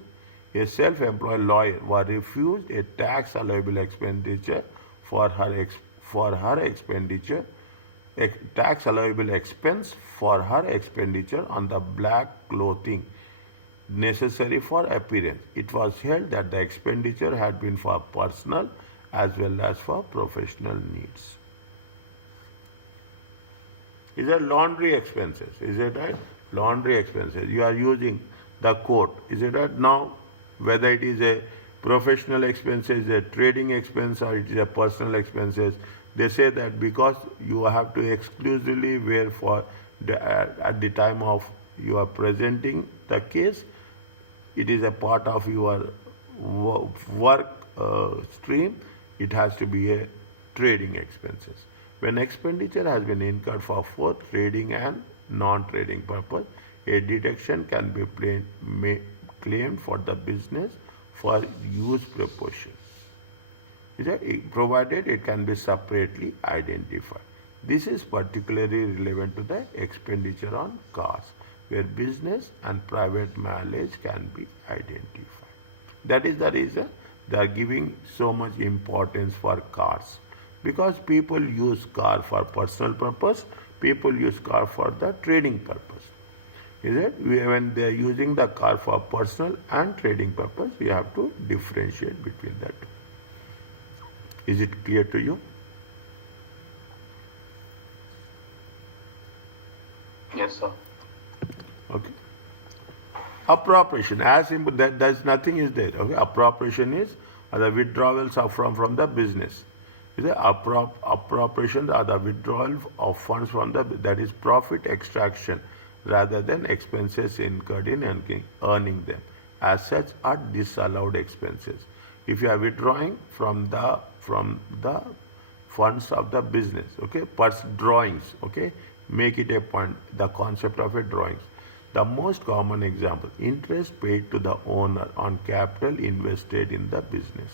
A self-employed lawyer was refused a tax allowable expenditure for her expenditure, a tax allowable expense for her expenditure on the black clothing necessary for appearance. It was held that the expenditure had been for personal as well as for professional needs. Is it laundry expenses? Is it right? Laundry expenses. You are using the coat. Is it right? Now, whether it is a professional expenses, a trading expense, or it is a personal expenses, they say that because you have to exclusively wear for at the time of you are presenting the case, it is a part of your work stream, it has to be a trading expenses. When expenditure has been incurred for both trading and non-trading purpose, a deduction can be claimed for the business for use proportion. Is that provided it can be separately identified. This is particularly relevant to the expenditure on cars, where business and private mileage can be identified. That is the reason they are giving so much importance for cars, because people use car for personal purpose, people use car for the trading purpose. Is it? When they are using the car for personal and trading purpose, you have to differentiate between the two. Is it clear to you? Yes, sir. Okay. Appropriation, as simple that there's nothing is there. Okay. Appropriation is the withdrawals are from the business. Is it? Appropriation are the withdrawal of funds from the, that is profit extraction rather than expenses incurred in earning them. As such, are disallowed expenses. If you are withdrawing from the funds of the business, okay, drawings, okay, make it a point, the concept of a drawings. The most common example, interest paid to the owner on capital invested in the business.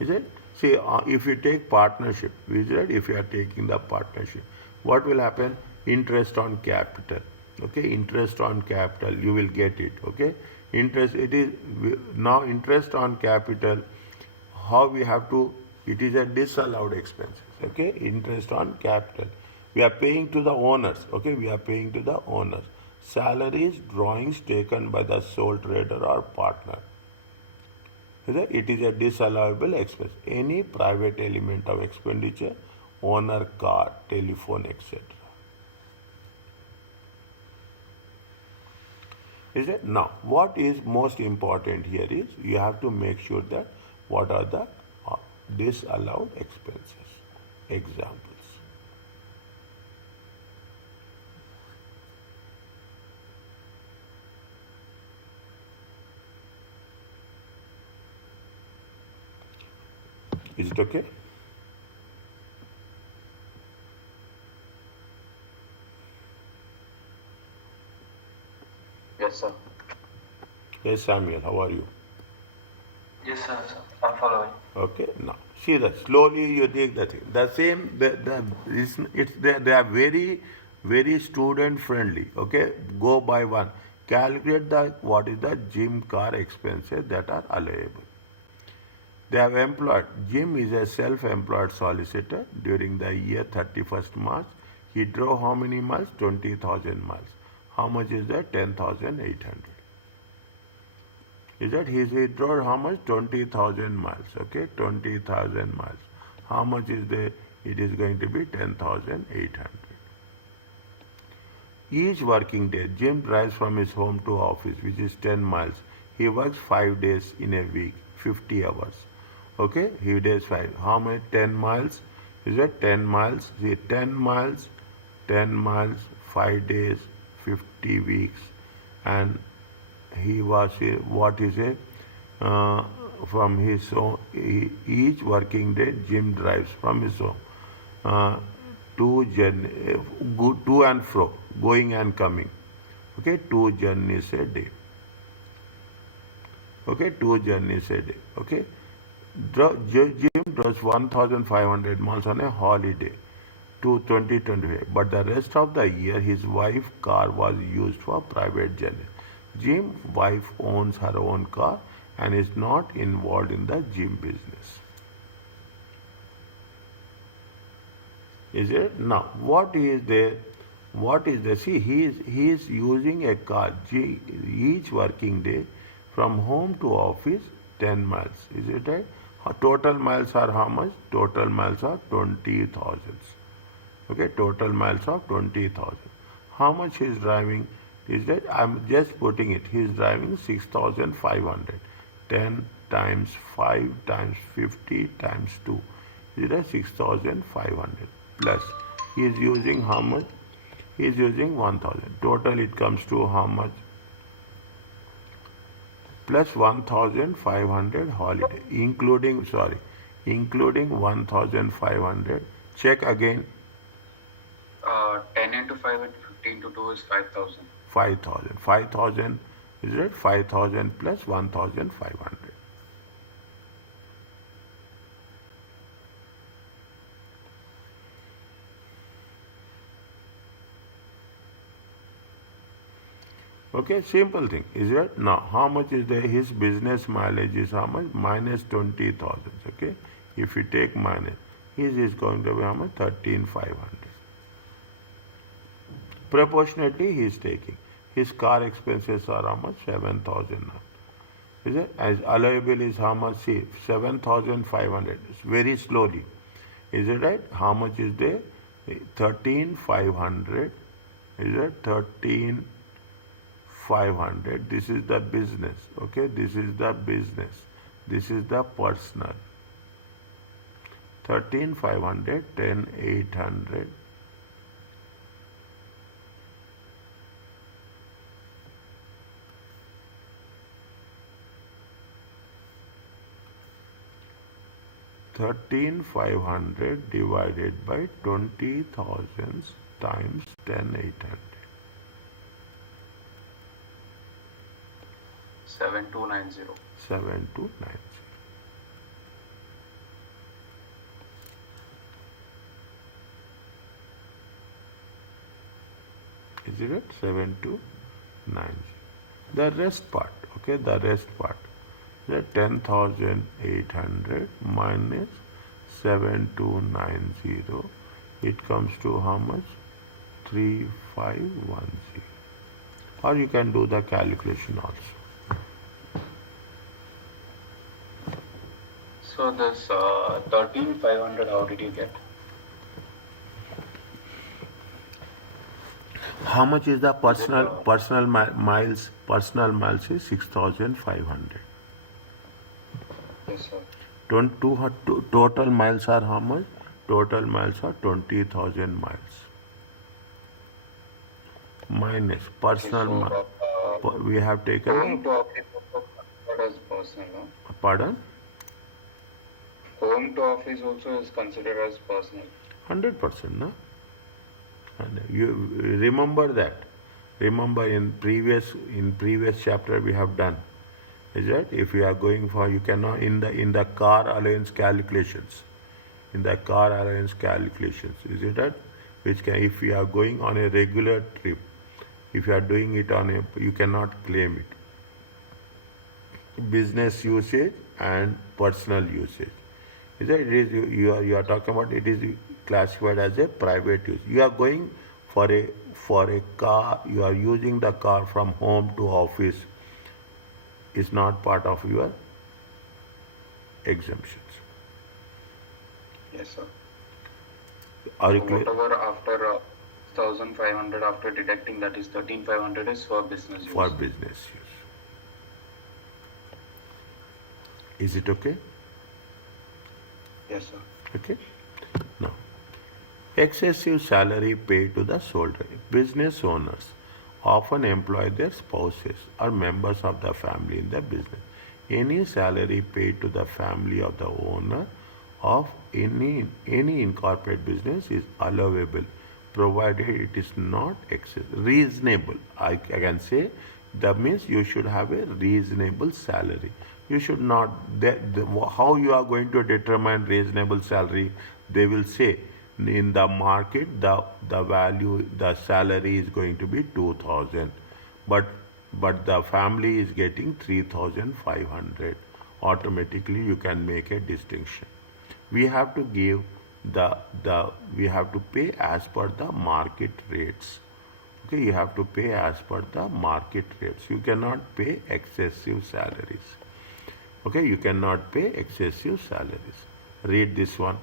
Is it? See, if you take partnership, is it? If you are taking the partnership, what will happen? Interest on capital. Okay, interest on capital, you will get it. Okay, interest, it is now interest on capital. How we have to? It is a disallowed expenses. Okay, interest on capital. We are paying to the owners. Okay, we are paying to the owners. Salaries, drawings taken by the sole trader or partner. It is a disallowable expense. Any private element of expenditure, owner, car, telephone, etc. Is it? Now, what is most important here is you have to make sure that what are the disallowed expenses. Examples. Is it okay? Yes, sir. Yes, Samuel, how are you? Yes, sir. I'm following. Okay, now see that slowly you take the thing. The same, they are very student friendly. Okay, go by one. Calculate the what is the gym car expenses that are allowable. They have employed. Jim is a self-employed solicitor. During the year 31st March, he drove how many miles? 20,000 miles. How much is that? 10,800. Is that he drove how much? 20,000 miles. Okay, 20,000 miles. How much is the? It is going to be 10,800. Each working day, Jim drives from his home to office, which is 10 miles. He works 5 days in a week, 50 hours. Okay, he does 5. How many? 10 miles. Is it 10 miles? See, 10 miles, 10 miles, 5 days, 50 weeks. And he was, what is it? From his home, each working day, Jim drives from his home. To and fro, going and coming. Okay, 2 journeys a day. Okay, 2 journeys a day. Okay, Jim does 1,500 miles on a holiday to 2025, but the rest of the year his wife's car was used for private journeys. Jim's wife owns her own car and is not involved in the gym business. Is it? Now, what is there? What is there? See, he is using a car each working day from home to office 10 miles. Is it right? Total miles are how much? Total miles are 20,000. Okay, total miles of 20,000. How much he is driving? Is that I'm just putting it. He is driving 6,500. 10 times 5 times 50 times 2. Is it 6,500? Plus, he is using how much? He is using 1,000. Total it comes to how much? Plus 1,500 holiday, including 1,500. Check again. 10 into 5 into 15 to 2 is 5,000. 5,000. 5,000 Is it 5,000 plus 1,500? Okay, simple thing, is it? Now, how much is there? His business mileage is how much? Minus 20,000. Okay, if you take minus, his is going to be how much? 13,500. Proportionately, he is taking. His car expenses are how much? 7,000 now. Is it? As allowable is how much? See, 7,500. Very slowly. Is it right? How much is there? 13,500. Is it? 13,500. This is the business. Okay, this is the business. This is the personal. 13,500, 10,800. $13,500 divided by 20,000 times 10,800. 7290. 7290. Is it 7290? The rest part, okay, the rest part. The 10,800 minus 7290, it comes to how much? 3510. Or you can do the calculation also. So this 13,500, how did you get? How much is the personal miles? Personal miles is 6,500. Yes, sir. Total miles are how much? Total miles are 20,000 miles. Minus personal Okay, so we have taken. home to office also considered as personal, no? Pardon? Home to office also is considered as personal. 100%, no? And you remember that. Remember in previous chapter we have done. Is that if you are going for, you cannot in the car allowance calculations. In the car allowance calculations, is it that? Which can, if you are going on a regular trip, if you are doing it on a, you cannot claim it. Business usage and personal usage. Is that it is you are talking about, it is classified as a private use. You are going for a car, you are using the car from home to office, is not part of your exemptions. Yes, sir. Are you So clear? whatever after 1,500 after deducting, that is 13,500 is for business use. For business use. Is it okay? Yes, sir. Okay. Now, excessive salary paid to the sole trader. Business owners often employ their spouses or members of the family in the business. Any salary paid to the family of the owner of any incorporated business is allowable, provided it is not reasonable. I can say that means you should have a reasonable salary. You should not, how you are going to determine reasonable salary? They will say in the market the value, the salary is going to be 2,000, but the family is getting 3,500. Automatically you can make a distinction. We have to give we have to pay as per the market rates. Okay, you have to pay as per the market rates. You cannot pay excessive salaries. Okay, you cannot pay excessive salaries. Read this one.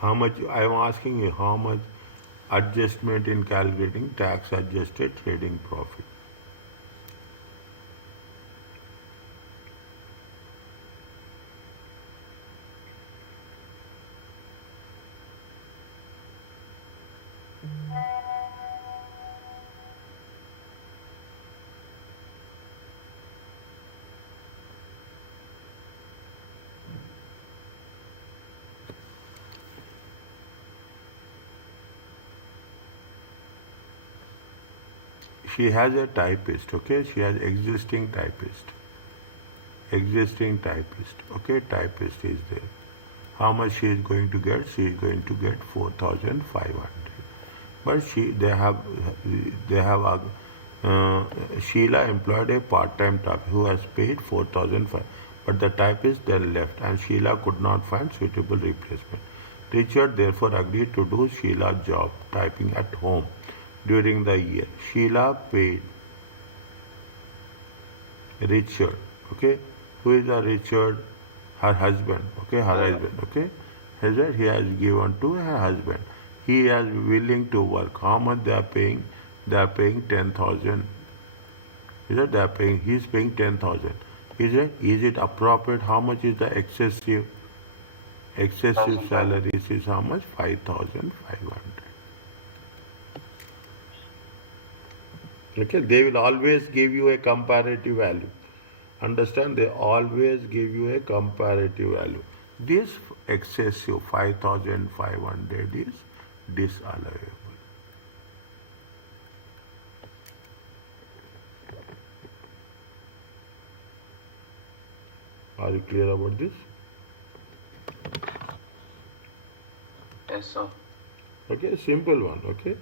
How much, I am asking you, how much adjustment in calculating tax adjusted trading profit? She has a typist, okay? She has existing typist. Existing typist, okay? Typist is there. How much she is going to get? She is going to get 4,500. But Sheila employed a part-time typist who has paid 4,500. But the typist then left and Sheila could not find suitable replacement. Richard therefore agreed to do Sheila's job typing at home during the year. Sheila paid Richard, okay? Who is the Richard? Her husband, okay? Her husband, okay? He has given to her husband. He is willing to work. How much they are paying? They are paying 10,000. Is it? They are paying. He is paying 10,000. Is it? Is it appropriate? How much is the excessive? Excessive salaries is how much? 5,500. Okay, they will always give you a comparative value. Understand? They always give you a comparative value. This excessive 5,500 is disallowable. Are you clear about this? Yes, sir. Okay, simple one. Okay,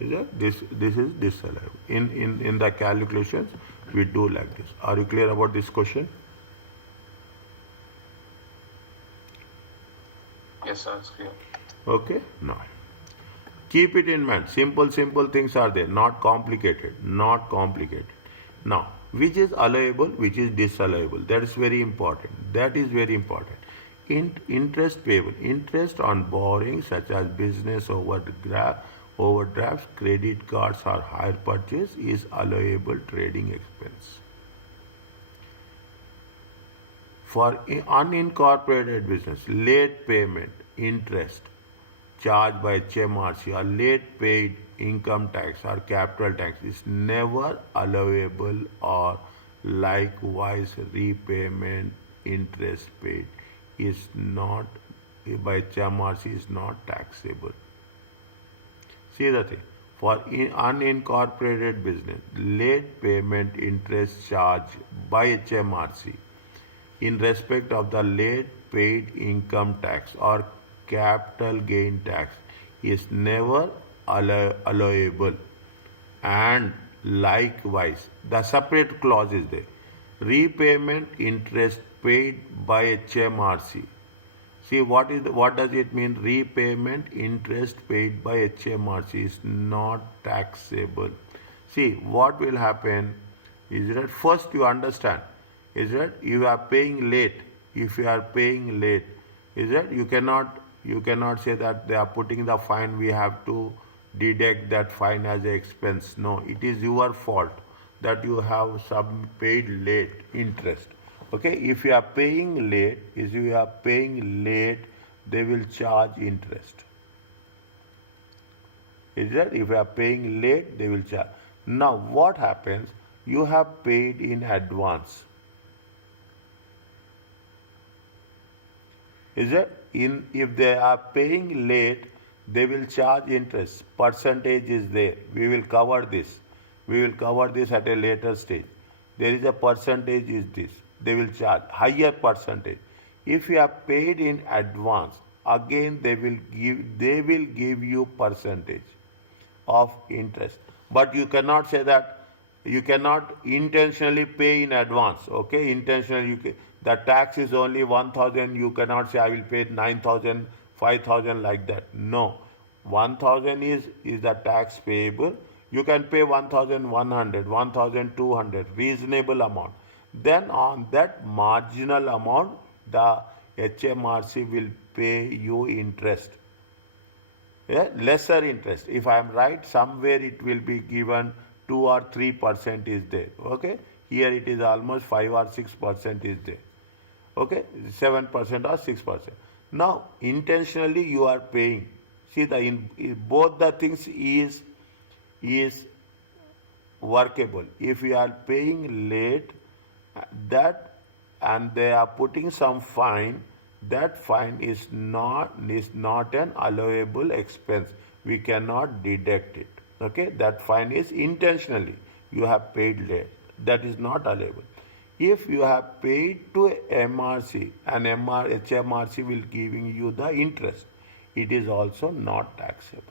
is that this is disallowable. In the calculations we do like this. Are you clear about this question? Yes, sir. It's clear. Okay, now keep it in mind. Simple things are there, not complicated, not complicated. Now, which is allowable, which is disallowable? That is very important. That is very important. Interest payable, interest on borrowing such as business overdrafts, credit cards, or hire purchase is allowable trading expense. For unincorporated business, late payment, interest charged by HMRC or late paid income tax or capital tax is never allowable, or likewise repayment interest paid is not by HMRC is not taxable. See the thing. For unincorporated business, late payment interest charged by HMRC in respect of the late paid income tax or capital gain tax is never allowable, and likewise the separate clause is there. Repayment interest paid by HMRC. See what does it mean? Repayment interest paid by HMRC is not taxable. See what will happen is that first you understand is that you are paying late. If you are paying late, is that you cannot say that they are putting the fine, we have to deduct that fine as an expense. No, it is your fault that you have paid late interest. Okay, if you are paying late, they will charge interest. Is that if you are paying late, they will charge. Now what happens? You have paid in advance. Is that if they are paying late, they will charge interest. Percentage is there. We will cover this. We will cover this at a later stage. There is a percentage is this. They will charge higher percentage. If you are paid in advance, again they will give you percentage of interest. But you cannot say that you cannot intentionally pay in advance. Okay, intentionally the tax is only 1,000. You cannot say I will pay 9,000, 5,000 like that. No, 1,000 is the tax payable. You can pay 1,100, 1,200, reasonable amount. Then on that marginal amount, the HMRC will pay you interest. Yeah, lesser interest. If I am right, somewhere it will be given 2 or 3% is there. Okay, here it is almost 5 or 6% is there. Okay, 7% or 6%. Now intentionally you are paying. See the in both the things is workable. If you are paying late, that and they are putting some fine, that fine is not an allowable expense. We cannot deduct it. Okay, that fine is intentionally you have paid late. That is not allowable. If you have paid to MRC and HMRC will giving you the interest, it is also not taxable.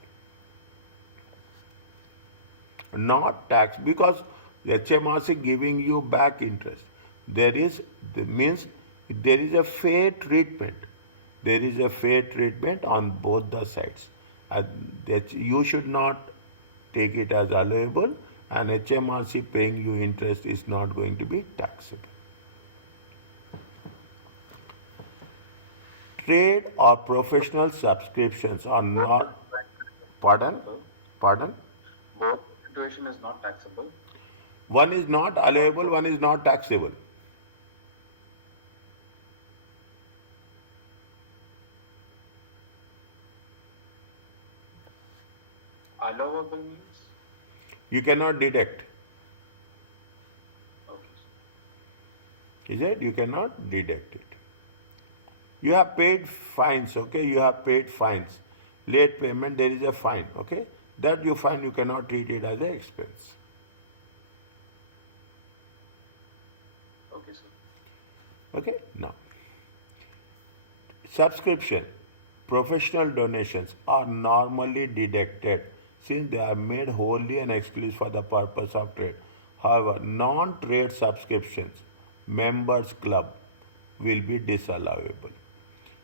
Not tax because HMRC giving you back interest. There is means there is a fair treatment. There is a fair treatment on both the sides. And that you should not take it as allowable, and HMRC paying you interest is not going to be taxable. Trade or professional subscriptions are not. Pardon? Pardon? Both situation is not taxable. One is not allowable, one is not taxable. Allowable means? You cannot deduct. Okay. Is it? You cannot deduct it. You have paid fines, okay? You have paid fines. Late payment, there is a fine, okay? That you find you cannot treat it as an expense. Okay, sir. Okay? Now, subscription, professional donations are normally deducted since they are made wholly and exclusive for the purpose of trade. However, non-trade subscriptions, members club, will be disallowable.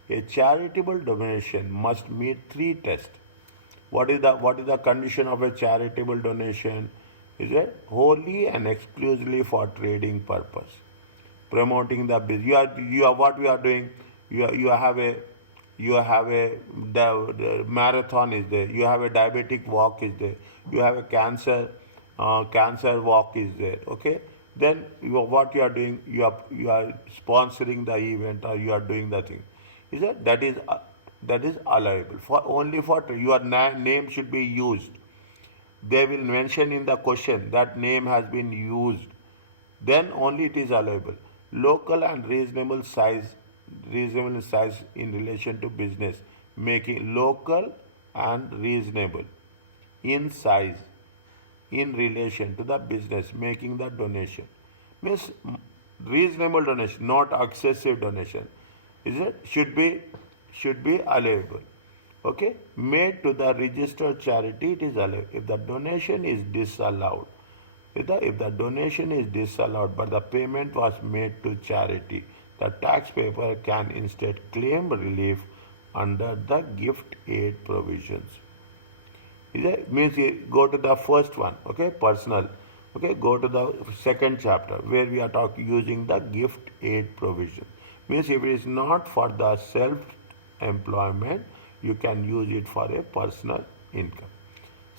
A charitable donation must meet three tests. What is the condition of a charitable donation? Is it wholly and exclusively for trading purpose? Promoting the business. You are what we are doing. You have a marathon is there. You have a diabetic walk is there. You have a cancer walk is there. Okay. Then what you are doing? You are sponsoring the event or you are doing the thing. Is that is allowable for only for your name should be used. They will mention in the question that name has been used, then only it is allowable. Local and reasonable size in relation to business, making local and reasonable in size in relation to the business making the donation. Means reasonable donation, not excessive donation. Is it? Should be allowable. Okay, made to the registered charity, it is allowed. If the donation is disallowed, if the donation is disallowed but the payment was made to charity, the taxpayer can instead claim relief under the gift aid provisions. It means you go to the first one, okay, personal. Okay, go to the second chapter where we are talking using the gift aid provision. Means if it is not for the self employment, you can use it for a personal income.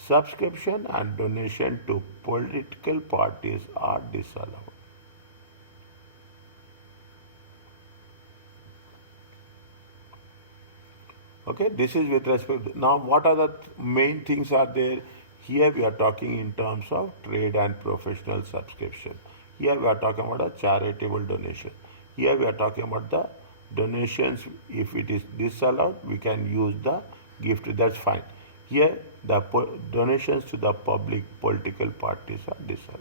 Subscription and donation to political parties are disallowed. Okay, this is with respect. Now, what are the main things are there? Here we are talking in terms of trade and professional subscription. Here we are talking about a charitable donation. Here we are talking about the donations. If it is disallowed, we can use the gift. That's fine. Here, the donations to the public political parties are disallowed.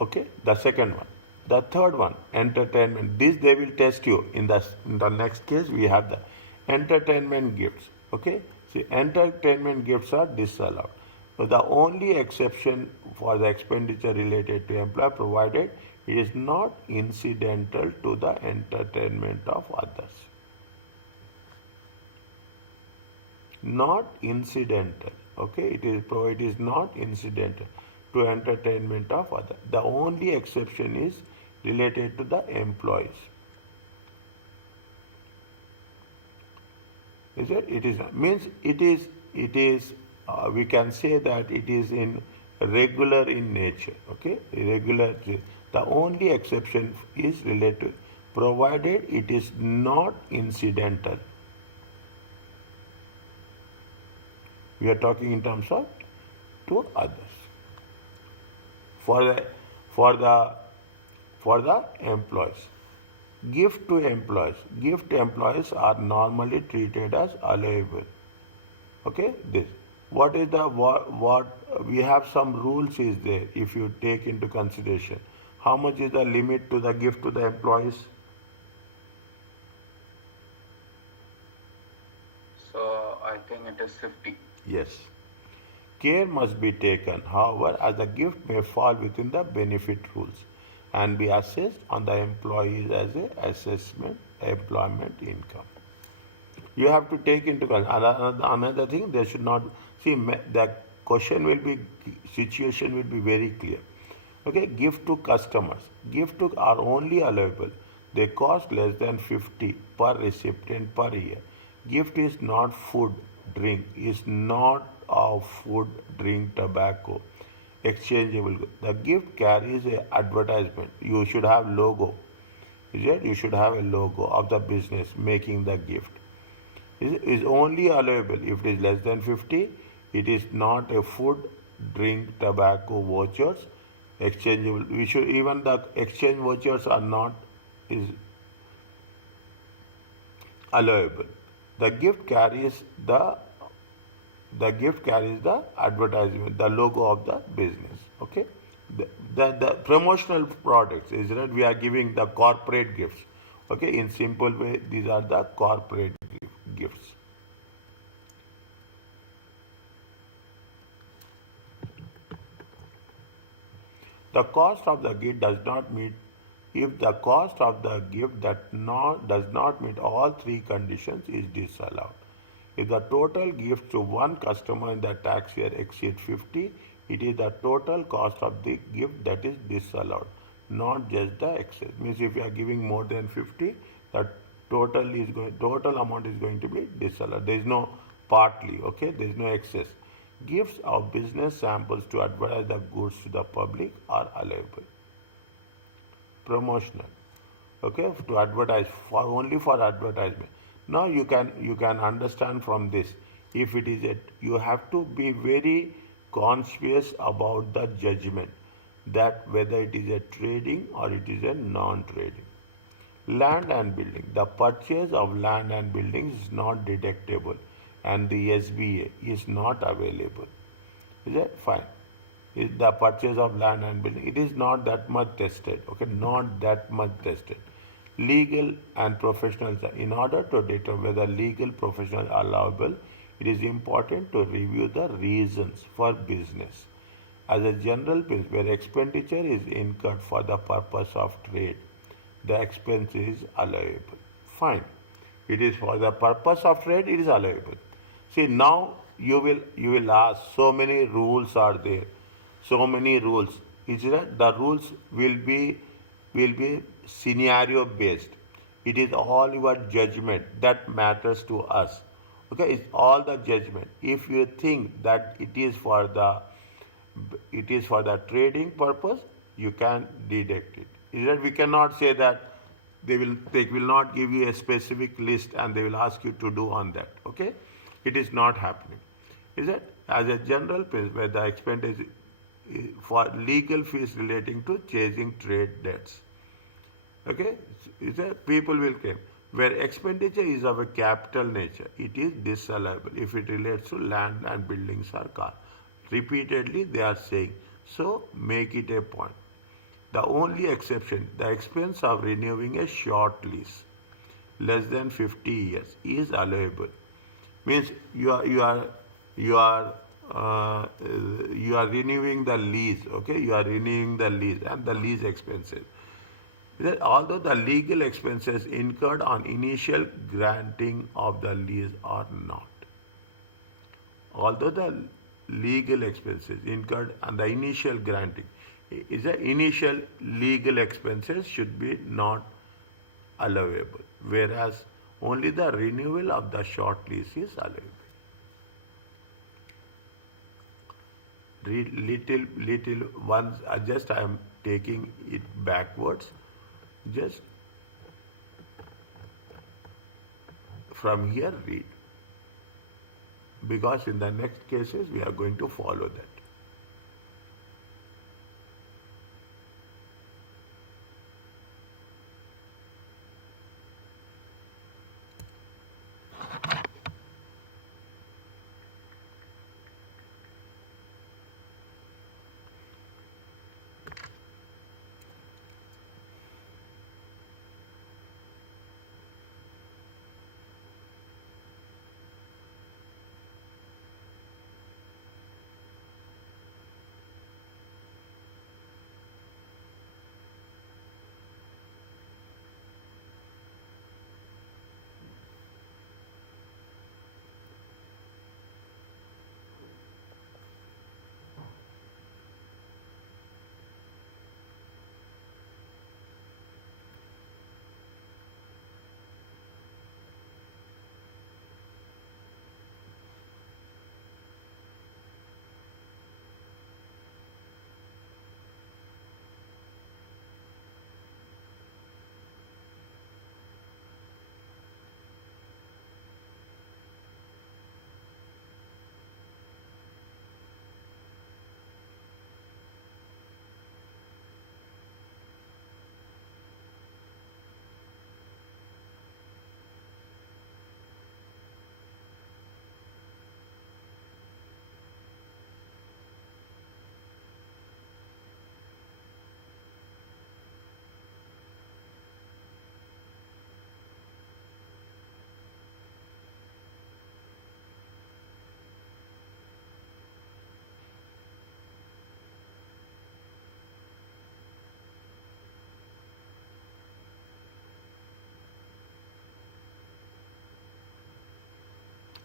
Okay, the second one. The third one, entertainment. This they will test you in the next case. We have the entertainment gifts. Okay, see, entertainment gifts are disallowed. So the only exception for the expenditure related to employer provided it is not incidental to the entertainment of others. Not incidental. Okay, it is not incidental. to entertainment of others. The only exception is related to the employees. Is it? It is means it is we can say that it is in regular in nature. Okay, irregular. The only exception is related, provided it is not incidental. We are talking in terms of to others. For the for the for the employees. Gift to employees. Gift to employees are normally treated as allowable. Okay, this. What is the what we have some rules is there if you take into consideration. How much is the limit to the gift to the employees? So I think it is 50. Yes. Care must be taken, however, as the gift may fall within the benefit rules and be assessed on the employees as a assessment employment income. You have to take into consideration another thing. There should not see the question will be situation will be very clear. Okay, gift to customers. Gift to are only allowable. They cost less than 50 per recipient per year. Gift is not food, drink, is not of food, drink, tobacco, exchangeable. The gift carries a advertisement. You should have logo. Is it? You should have a logo of the business making the gift. Is only allowable if it is less than 50. It is not a food, drink, tobacco vouchers, exchangeable. We should even the exchange vouchers are not is allowable. The gift carries the advertisement, the logo of the business. Okay, the promotional products is that we are giving the corporate gifts. Okay, in simple way, these are the corporate gifts. The cost of the gift does not meet if the cost of the gift does not meet all three conditions is disallowed. If the total gift to one customer in the tax year exceeds 50, it is the total cost of the gift that is disallowed, not just the excess. Means if you are giving more than 50, the total amount is going to be disallowed. There is no partly, okay? There is no excess. Gifts of business samples to advertise the goods to the public are allowable. Promotional, okay, to advertise for only for advertisement. Now you can understand from this if it is a you have to be very conscious about the judgment that whether it is a trading or it is a non-trading. Land and building. The purchase of land and buildings is not deductible and the SBA is not available. Is that fine? Is the purchase of land and building. It is not that much tested. Okay, not that much tested. Legal and professional. In order to determine whether legal professional are allowable, it is important to review the reasons for business. As a general principle, where expenditure is incurred for the purpose of trade, the expense is allowable. Fine. It is for the purpose of trade, it is allowable. See, now you will ask, so many rules are there. So many rules. Is that the rules will be scenario based. It is all your judgment that matters to us. Okay, it's all the judgment. If you think that it is for the trading purpose, you can deduct it. Is that we cannot say that they will not give you a specific list and they will ask you to do on that. Okay, it is not happening. Is that as a general principle where the expenditure for legal fees relating to chasing trade debts. Okay, is that people will claim where expenditure is of a capital nature, it is disallowable if it relates to land and buildings or car. Repeatedly they are saying, so make it a point. The only exception, the expense of renewing a short lease, less than 50 years, is allowable. Means you are renewing the lease. Okay, you are renewing the lease and the lease expenses. That although the legal expenses incurred on initial granting of the lease are not. Although the legal expenses incurred on the initial granting. Is the initial legal expenses should be not allowable, whereas only the renewal of the short lease is allowable. Read little once. Just I am taking it backwards. Just from here read, because in the next cases we are going to follow that.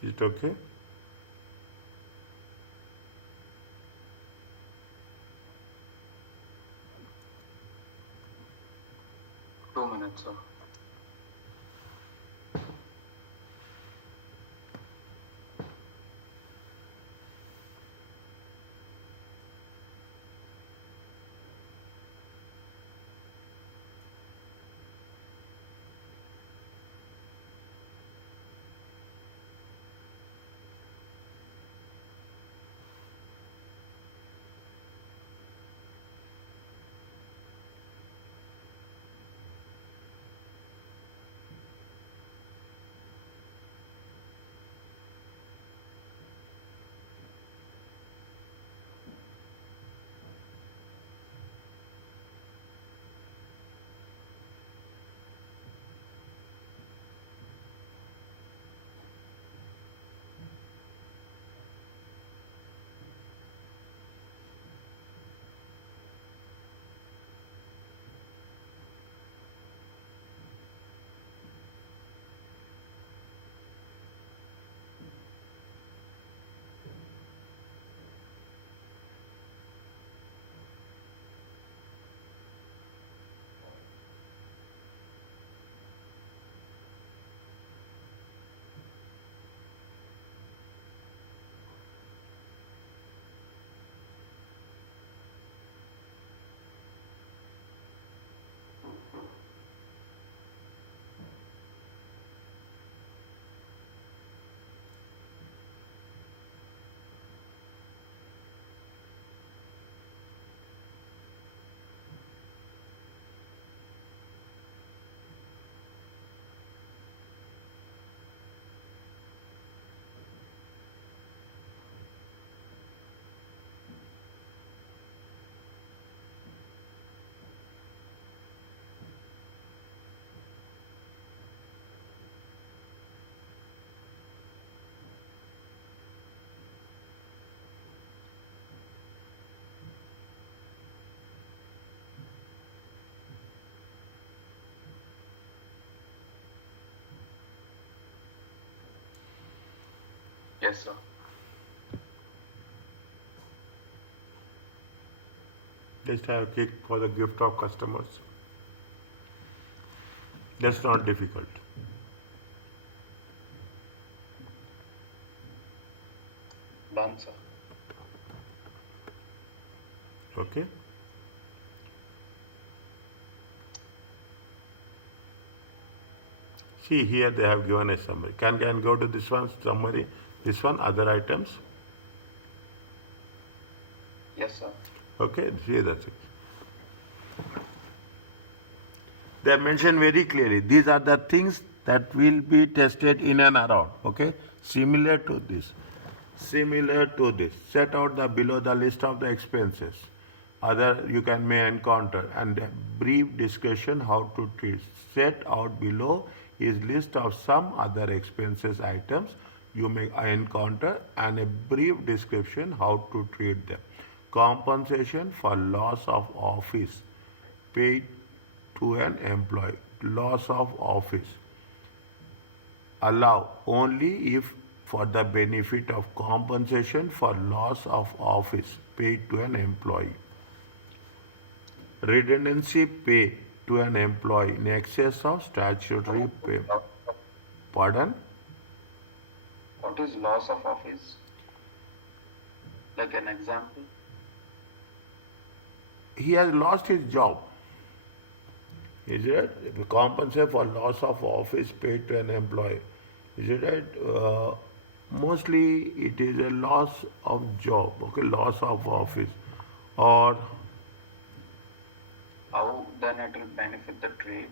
Is it okay? 2 minutes, sir. Yes, sir. Just have a cake for the gift of customers. That's not difficult. Done, sir. Okay. See here they have given a summary. Can go to this one summary. This one other items. Yes, sir. Okay. See that's it. They have mentioned very clearly. These are the things that will be tested in and around. Okay. Similar to this. Similar to this. Set out the below the list of the expenses. Other you can may encounter and a brief discussion how to treat. Set out below is list of some other expenses items you may encounter and a brief description how to treat them. Compensation for loss of office paid to an employee. Loss of office. Allow only if for the benefit of compensation for loss of office paid to an employee. Redundancy pay to an employee in excess of statutory pay. Pardon? What is loss of office? Like an example? He has lost his job. Is it right? Compensate for loss of office paid to an employee. Is it right? Mostly it is a loss of job, okay, loss of office. Or How then it will benefit the trade?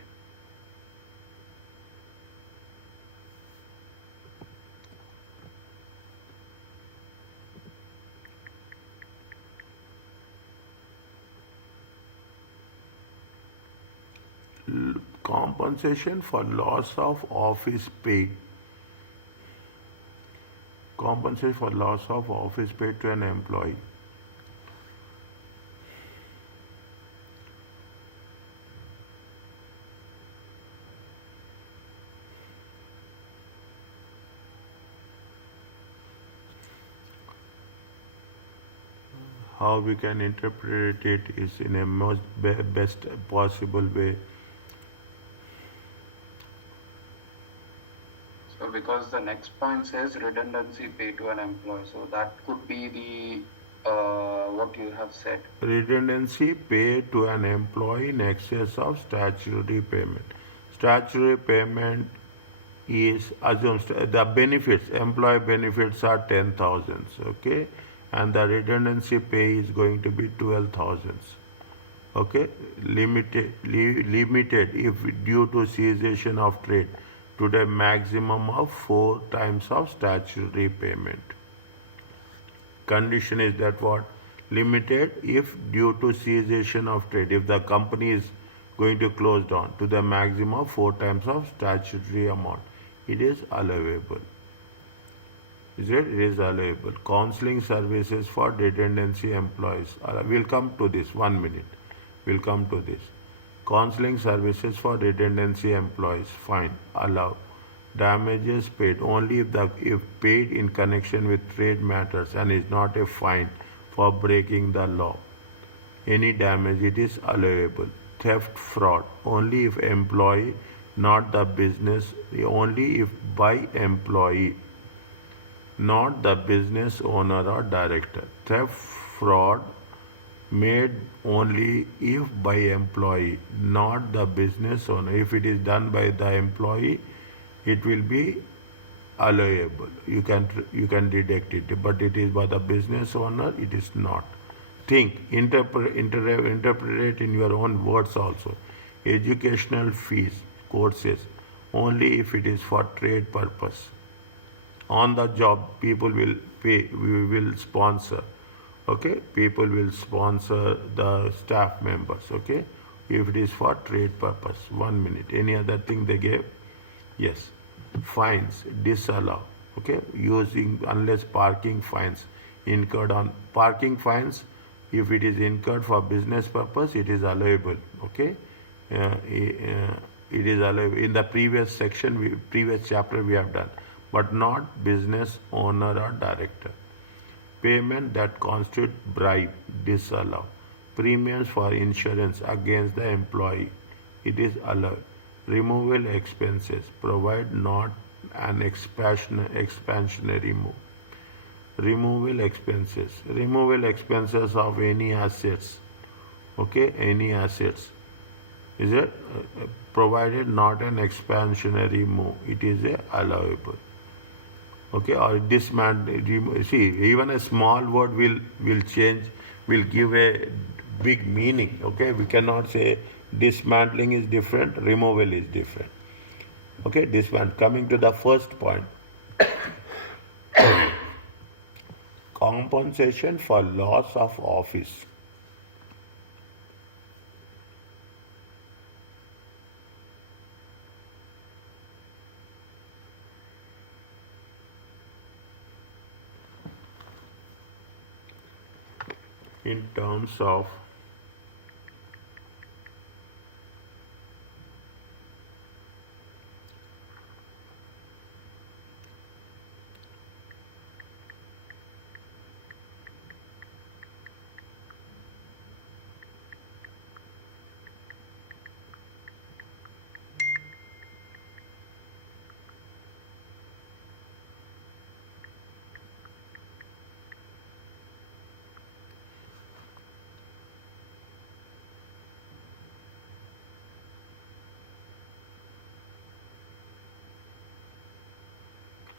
compensation for loss of office paid. Compensate for loss of office paid to an employee. How we can interpret it is in a most best possible way. So because the next point says redundancy pay to an employee, so that could be the what you have said. Redundancy paid to an employee in excess of statutory payment. Statutory payment is assumes the benefits, employee benefits are 10,000, okay, and the redundancy pay is going to be 12,000. Okay, limited if due to cessation of trade to the maximum of 4 times of statutory payment. Condition is that what? Limited if due to cessation of trade, if the company is going to close down to the maximum of 4 times of statutory amount, it is allowable. Is it? It is allowable. Counseling services for redundancy employees. We'll come to this. 1 minute. We'll come to this. Counseling services for redundancy employees. Fine. Allow. Damages paid only if paid in connection with trade matters and is not a fine for breaking the law. Any damage, it is allowable. Theft, fraud only if employee, not the business, only if by employee, not the business owner or director. Theft, fraud made only if by employee, not the business owner. If it is done by the employee, it will be allowable. You can deduct it, but it is by the business owner, it is not. Think, interpret in your own words also. Educational fees, courses, only if it is for trade purpose. On the job, people will pay, we will sponsor. Okay, people will sponsor the staff members. Okay, if it is for trade purpose. 1 minute. Any other thing they gave? Yes. Fines, disallow. Okay, using unless parking fines incurred on parking fines, if it is incurred for business purpose, it is allowable. Okay, it is allowable. In the previous section, previous chapter we have done, but not business owner or director. Payment that constitute bribe, disallow. Premiums for insurance against the employee. It is allowed. Removal expenses. Provide not an expansionary move. Removal expenses. Removal expenses of any assets. Okay, any assets. Is it provided not an expansionary move? It is a allowable. Okay, or dismantle. See, even a small word will change, will give a big meaning. Okay, we cannot say dismantling is different, removal is different. Okay, dismantle. Coming to the first point, compensation for loss of office. In terms of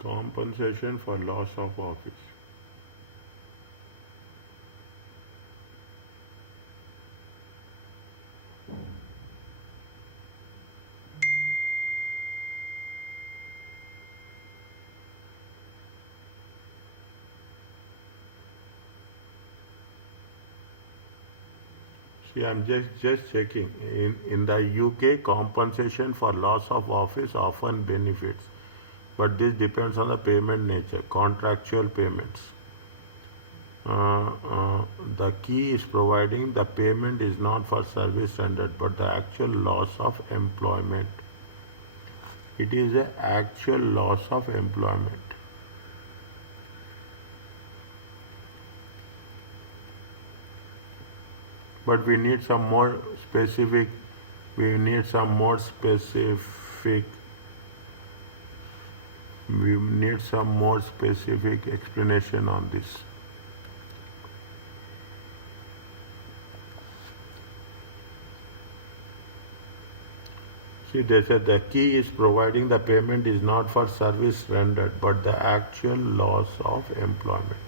compensation for loss of office. See, I'm just checking. In the UK, compensation for loss of office often benefits, but this depends on the payment nature, contractual payments. The key is providing the payment is not for service rendered, but the actual loss of employment. It is the actual loss of employment. But we need some more specific, we need some more specific, we need some more specific explanation on this. See, they said the key is providing the payment is not for service rendered, but the actual loss of employment.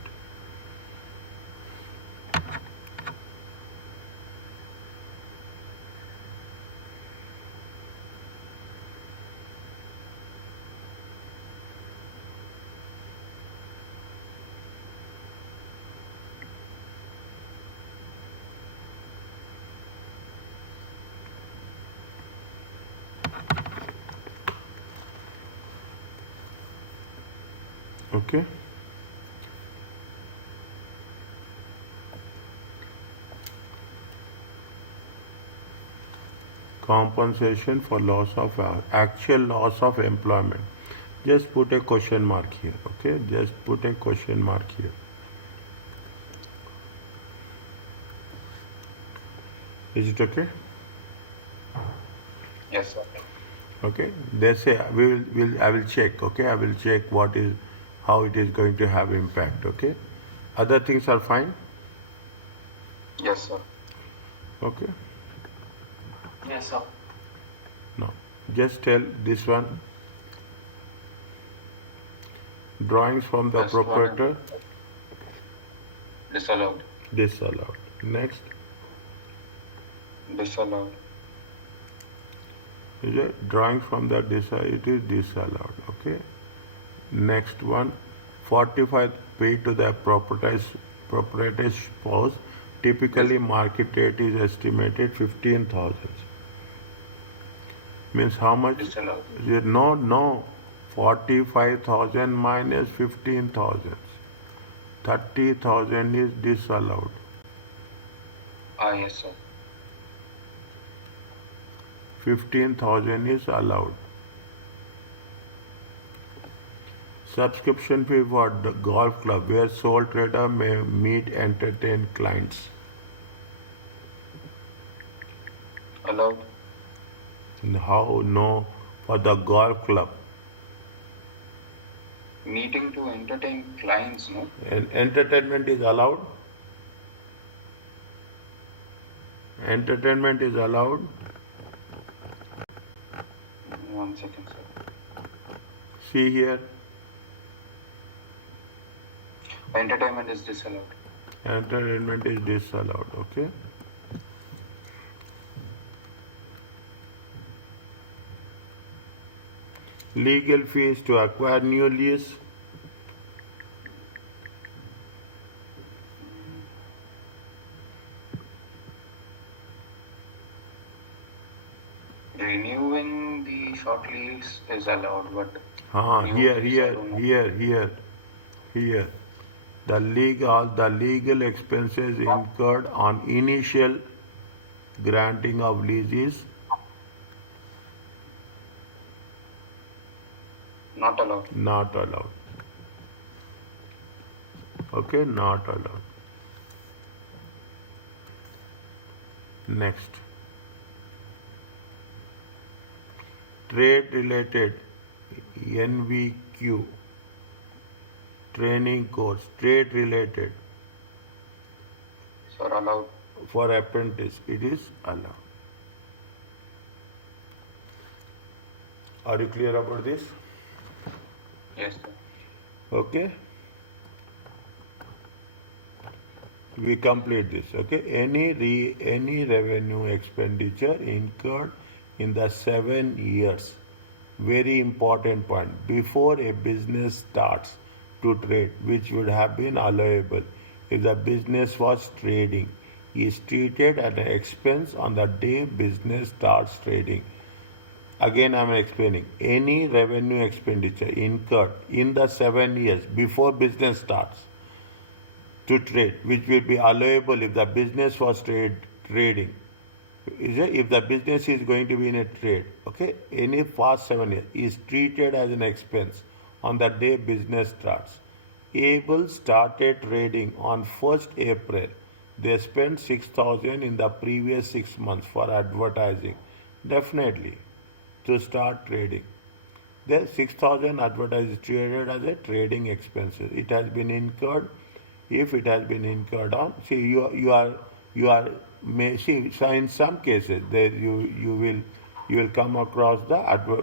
Okay. Compensation for loss of actual loss of employment. Just put a question mark here. Okay, just put a question mark here. Is it okay? Yes, sir. Okay, they say I will check. Okay, I will check how it is going to have impact. Okay, other things are fine. Yes, sir. Okay, Yes, sir. now just tell this one. Drawings from the First one. proprietor Disallowed. disallowed. Next Disallowed. is it drawings from the it is disallowed. Okay. Next one, 45 paid to the proprietor's spouse. Typically, market rate is estimated 15,000. Means how much? Disallowed. No. 45,000 minus 15,000. 30,000 is disallowed. Yes, sir. 15,000 is allowed. Subscription fee for the golf club where sole trader may meet entertain clients. Allowed. How no for the golf club? Meeting to entertain clients, no? And entertainment is allowed? Entertainment is allowed? 1 second, sir. See here, Entertainment is disallowed. entertainment is disallowed, okay? Legal fees to acquire new lease? Renewing the short lease is allowed, but new Here, lease, I don't know. here. The legal expenses incurred on initial granting of leases Not allowed. not allowed. Okay, not allowed. Next. Trade related NVQ training course, trade related Sir, allowed. for apprentice, it is allowed. Are you clear about this? Yes, sir. Okay. We complete this. Okay. Any revenue expenditure incurred in the 7 years. Very important point. Before a business starts to trade, which would have been allowable if the business was trading, is treated as an expense on the day business starts trading. Again, I am explaining any revenue expenditure incurred in the 7 years before business starts to trade, which will be allowable if the business was trading. If the business is going to be in a trade, okay, any past 7 years is treated as an expense on the day business starts. Able started trading on 1st April. They spent 6,000 in the previous 6 months for advertising. Definitely to start trading. The 6,000 advertised traded as a trading expenses. It has been incurred. If it has been incurred on, see you are may see, so in some cases there you will come across the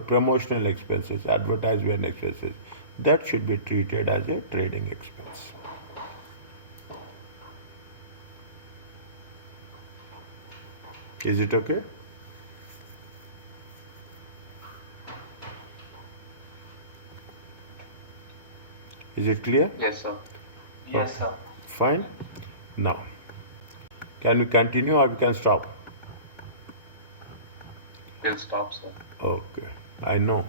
promotional expenses, advertisement expenses. That should be treated as a trading expense. Is it okay? Is it clear? Yes, sir. Yes, sir. Fine. Now, can we continue or we can stop? We'll stop, sir. Okay, I know.